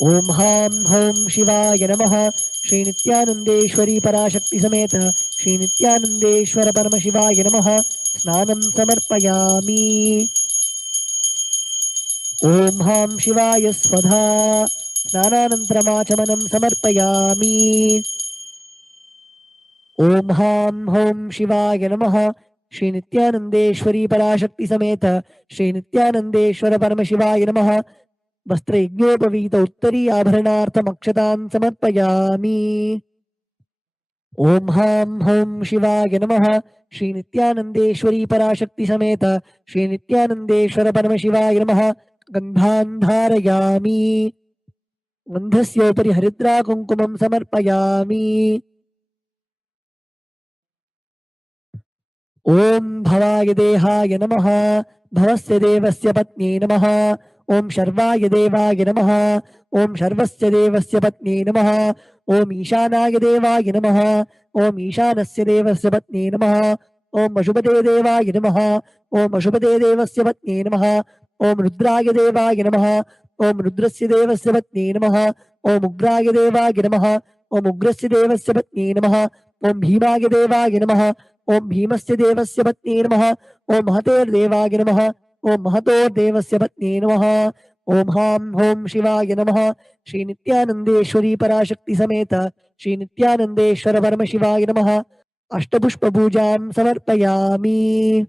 Om Ham Hom Shivaya Namaha Shri Nithyanandeshwari Parashakti Sameta Shri Nithyanandeshwara Paramashivaya Namaha Snanam Samarpayami. Om Ham Shivaya Svadha Snananantramachamanem Samarpayami. Om Ham Hom Shivaya Namaha Shri Nithyanandeshwari Parashakti Sameta Shri Nithyanandeshwara Paramashivaya Namaha Vastrayajnopavita Uttari Abharanartham Akshatam Samarpayami. Om Ham Hom Shivaya Namaha Shri Nithyanandeshwari Parashakti Sameta Shri Nithyanandeshwara Paramashivaya Namaha Gandhan Dharayami. Gandhasyopari Haridra Kunkumam Samarpayami. Om Bhavaya Dehaya Namaha Bhavasya Devasya Patni Namaha Om Sharvaya Devaya Namaha Om Sharvasya Devasya Patni Namaha Om Ishanaya Devaya Namaha Om Ishanasya Devasya Patni Namaha Om Ashubhade Devaya Namaha Om Ashubhade Devasya Patni Namaha Om Rudraya Devaya Namaha Om Rudrasya Devasya Patni Namaha Om Ugraya Devaya Namaha Om Ugrasya Devasya Patni Namaha Om Bhimaya Devaya Namaha Om Bhimasya Devasya Patni Namaha Om Mahater Devaya Namaha Om Mahator Devasya Patni Namaha Om Ham Hom Shivaya Namaha Shri Nithyanandeshwari Parashakti Sameta Shri Nithyanandeshwara Paramashivaya Namaha Ashtapushpa Pujam Samarpayami.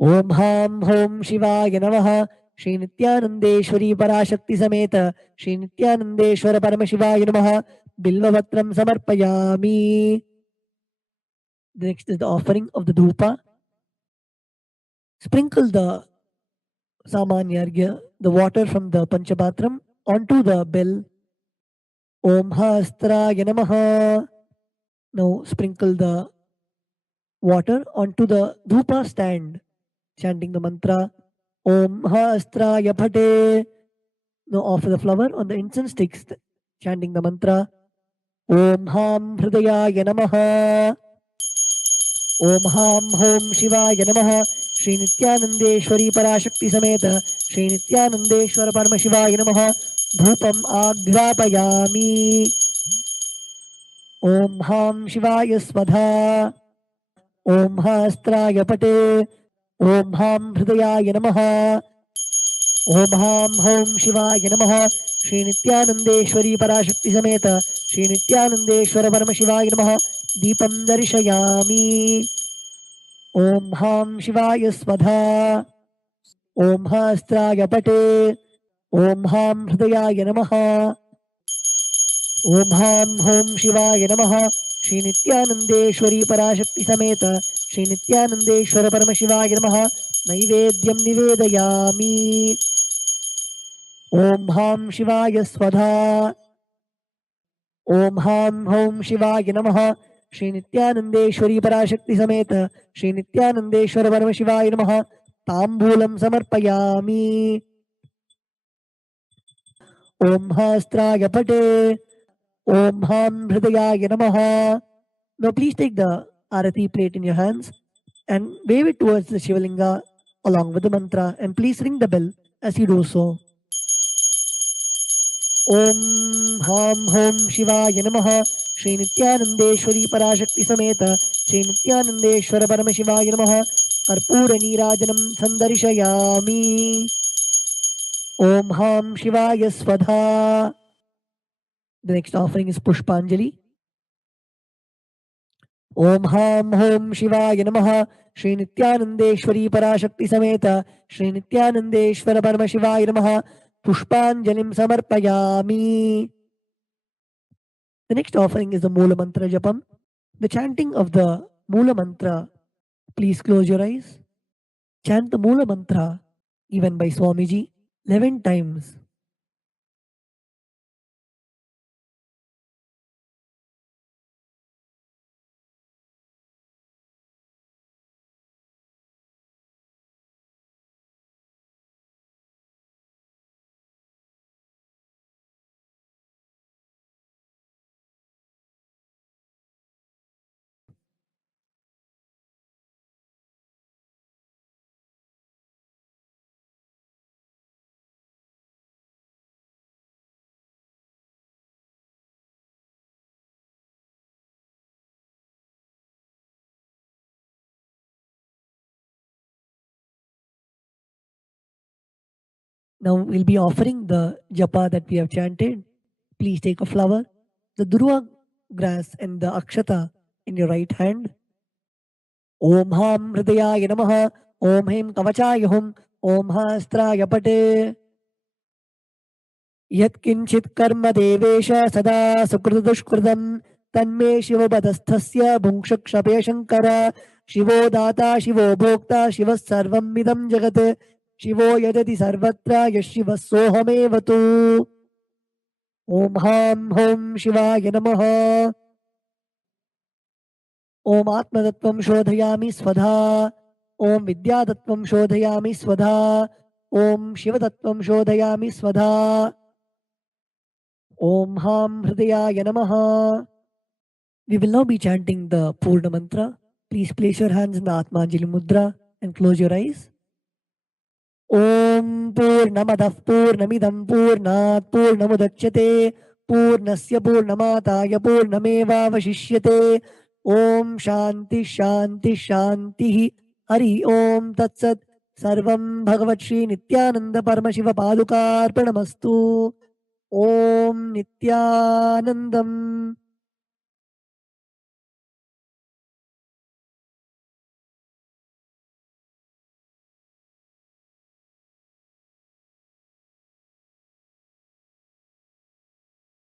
Om Ham Hom Shivaya Namaha Shri Nithyanandeshwari Parashakti Sameta Shri Nithyanandeshwara Paramashivaya Namaha Bilvavatram Samarpayami. Next is the offering of the dhupa. Sprinkle the samanyargya, the water from the panchapatram, onto the bell. Om Hastraya Namaha. Now sprinkle the water onto the dhupa stand, chanting the mantra Om Hastraya Phate. Now offer the flower on the incense sticks, chanting the mantra Om Ham Hridayaya Namaha. Om Ham Hom Shivaya Namaha Shri Nithyanandeshwari Parashakti Sameta Shri Nithyanandeshwara Paramashivaya Namaha Dhupam Aghrapayami. Om Ham Shivaya Svadha Om Hastraya Pate Om Ham Hridayaya Namaha. Om Ham Hom Shivaya Namaha Shri Nithyanandeshwari Parashakti Sameta Shri Nithyanandeshwara Paramashivaya Namaha Deepam Darshayami. Om Ham Shivaya Svadha Om Hastraya Pate Om Ham Hridayaya Namaha. Om Ham Hom Shivaya Namaha Shri Nithyanandeshwari Parashakti Sameta Shri Nithyanandeshwara Paramashivaya Namaha Naivedyam Nivedayami. Om Ham Shivaya Svadha Om Ham Hom Shivaya Namaha Shri Nithyanandeshwari Parashakti Sameta Shri Nithyanandeshwara Paramashivaya Namaha Tambulam Samarpayami. Om Hastraya Pate Om Ham Hridayaya Namaha. Now please take the arati plate in your hands and wave it towards the Shivalinga along with the mantra, and please ring the bell as you do so. Om Ham Hom Shivaya Namaha Shri Nithyanandeshwari Parashakti Sameta Shri नित्यानन्देश्वर परमशिवाय नमः कर्पूरनीराजनं सन्दर्शयामि ॐ हां शिवाय स्वधा. The next offering is Pushpanjali. ॐ हां home शिवाय नमः श्री नित्यानन्देश्वरी पराशक्ति समेत श्री नित्यानन्देश्वर परमशिवाय नमः पुष्पाञ्जलिं समर्पयामि. The next offering is the Moola Mantra Japam. The chanting of the Moola Mantra. Please close your eyes. Chant the Moola Mantra given by Swamiji 11 times. Now we'll be offering the japa that we have chanted. Please take a flower, the durva grass and the akshata in your right hand. Om Ham Hridayaya Namaha, Om Hem Kavachaya Hum, Om Hastraya Pate. Yat Kinchit Karma Devesha Sada Sukrudushkrudam Tanme Shivabadasthasya Bhunkshakshapya Shankara Shivo Data Shivo Bhokta Shivas Sarvam Midam Jagat Shivo Yadati Sarvatra Yashivas Sohamevatu. Om Ham Hom Shivaya Namaha. Om Atmadattvam Shodhayami Svadha. Om Vidyadattvam Shodhayami Svadha. Om Shivadattvam Shodhayami Svadha. Om Ham Hridayaya Namaha. We will now be chanting the Purna Mantra. Please place your hands in the Atmanjali Mudra and close your eyes. Om Purnamadah Purnamidam Purnat Purnamudachyate Purnasya Purnamataya Purnamevavashishyate. Om Shanti Shanti Shanti Hari Om Tat Sat. Sarvam Bhagavat Shri Nithyananda Paramashiva Padukarpanamastu. Om Nithyanandam.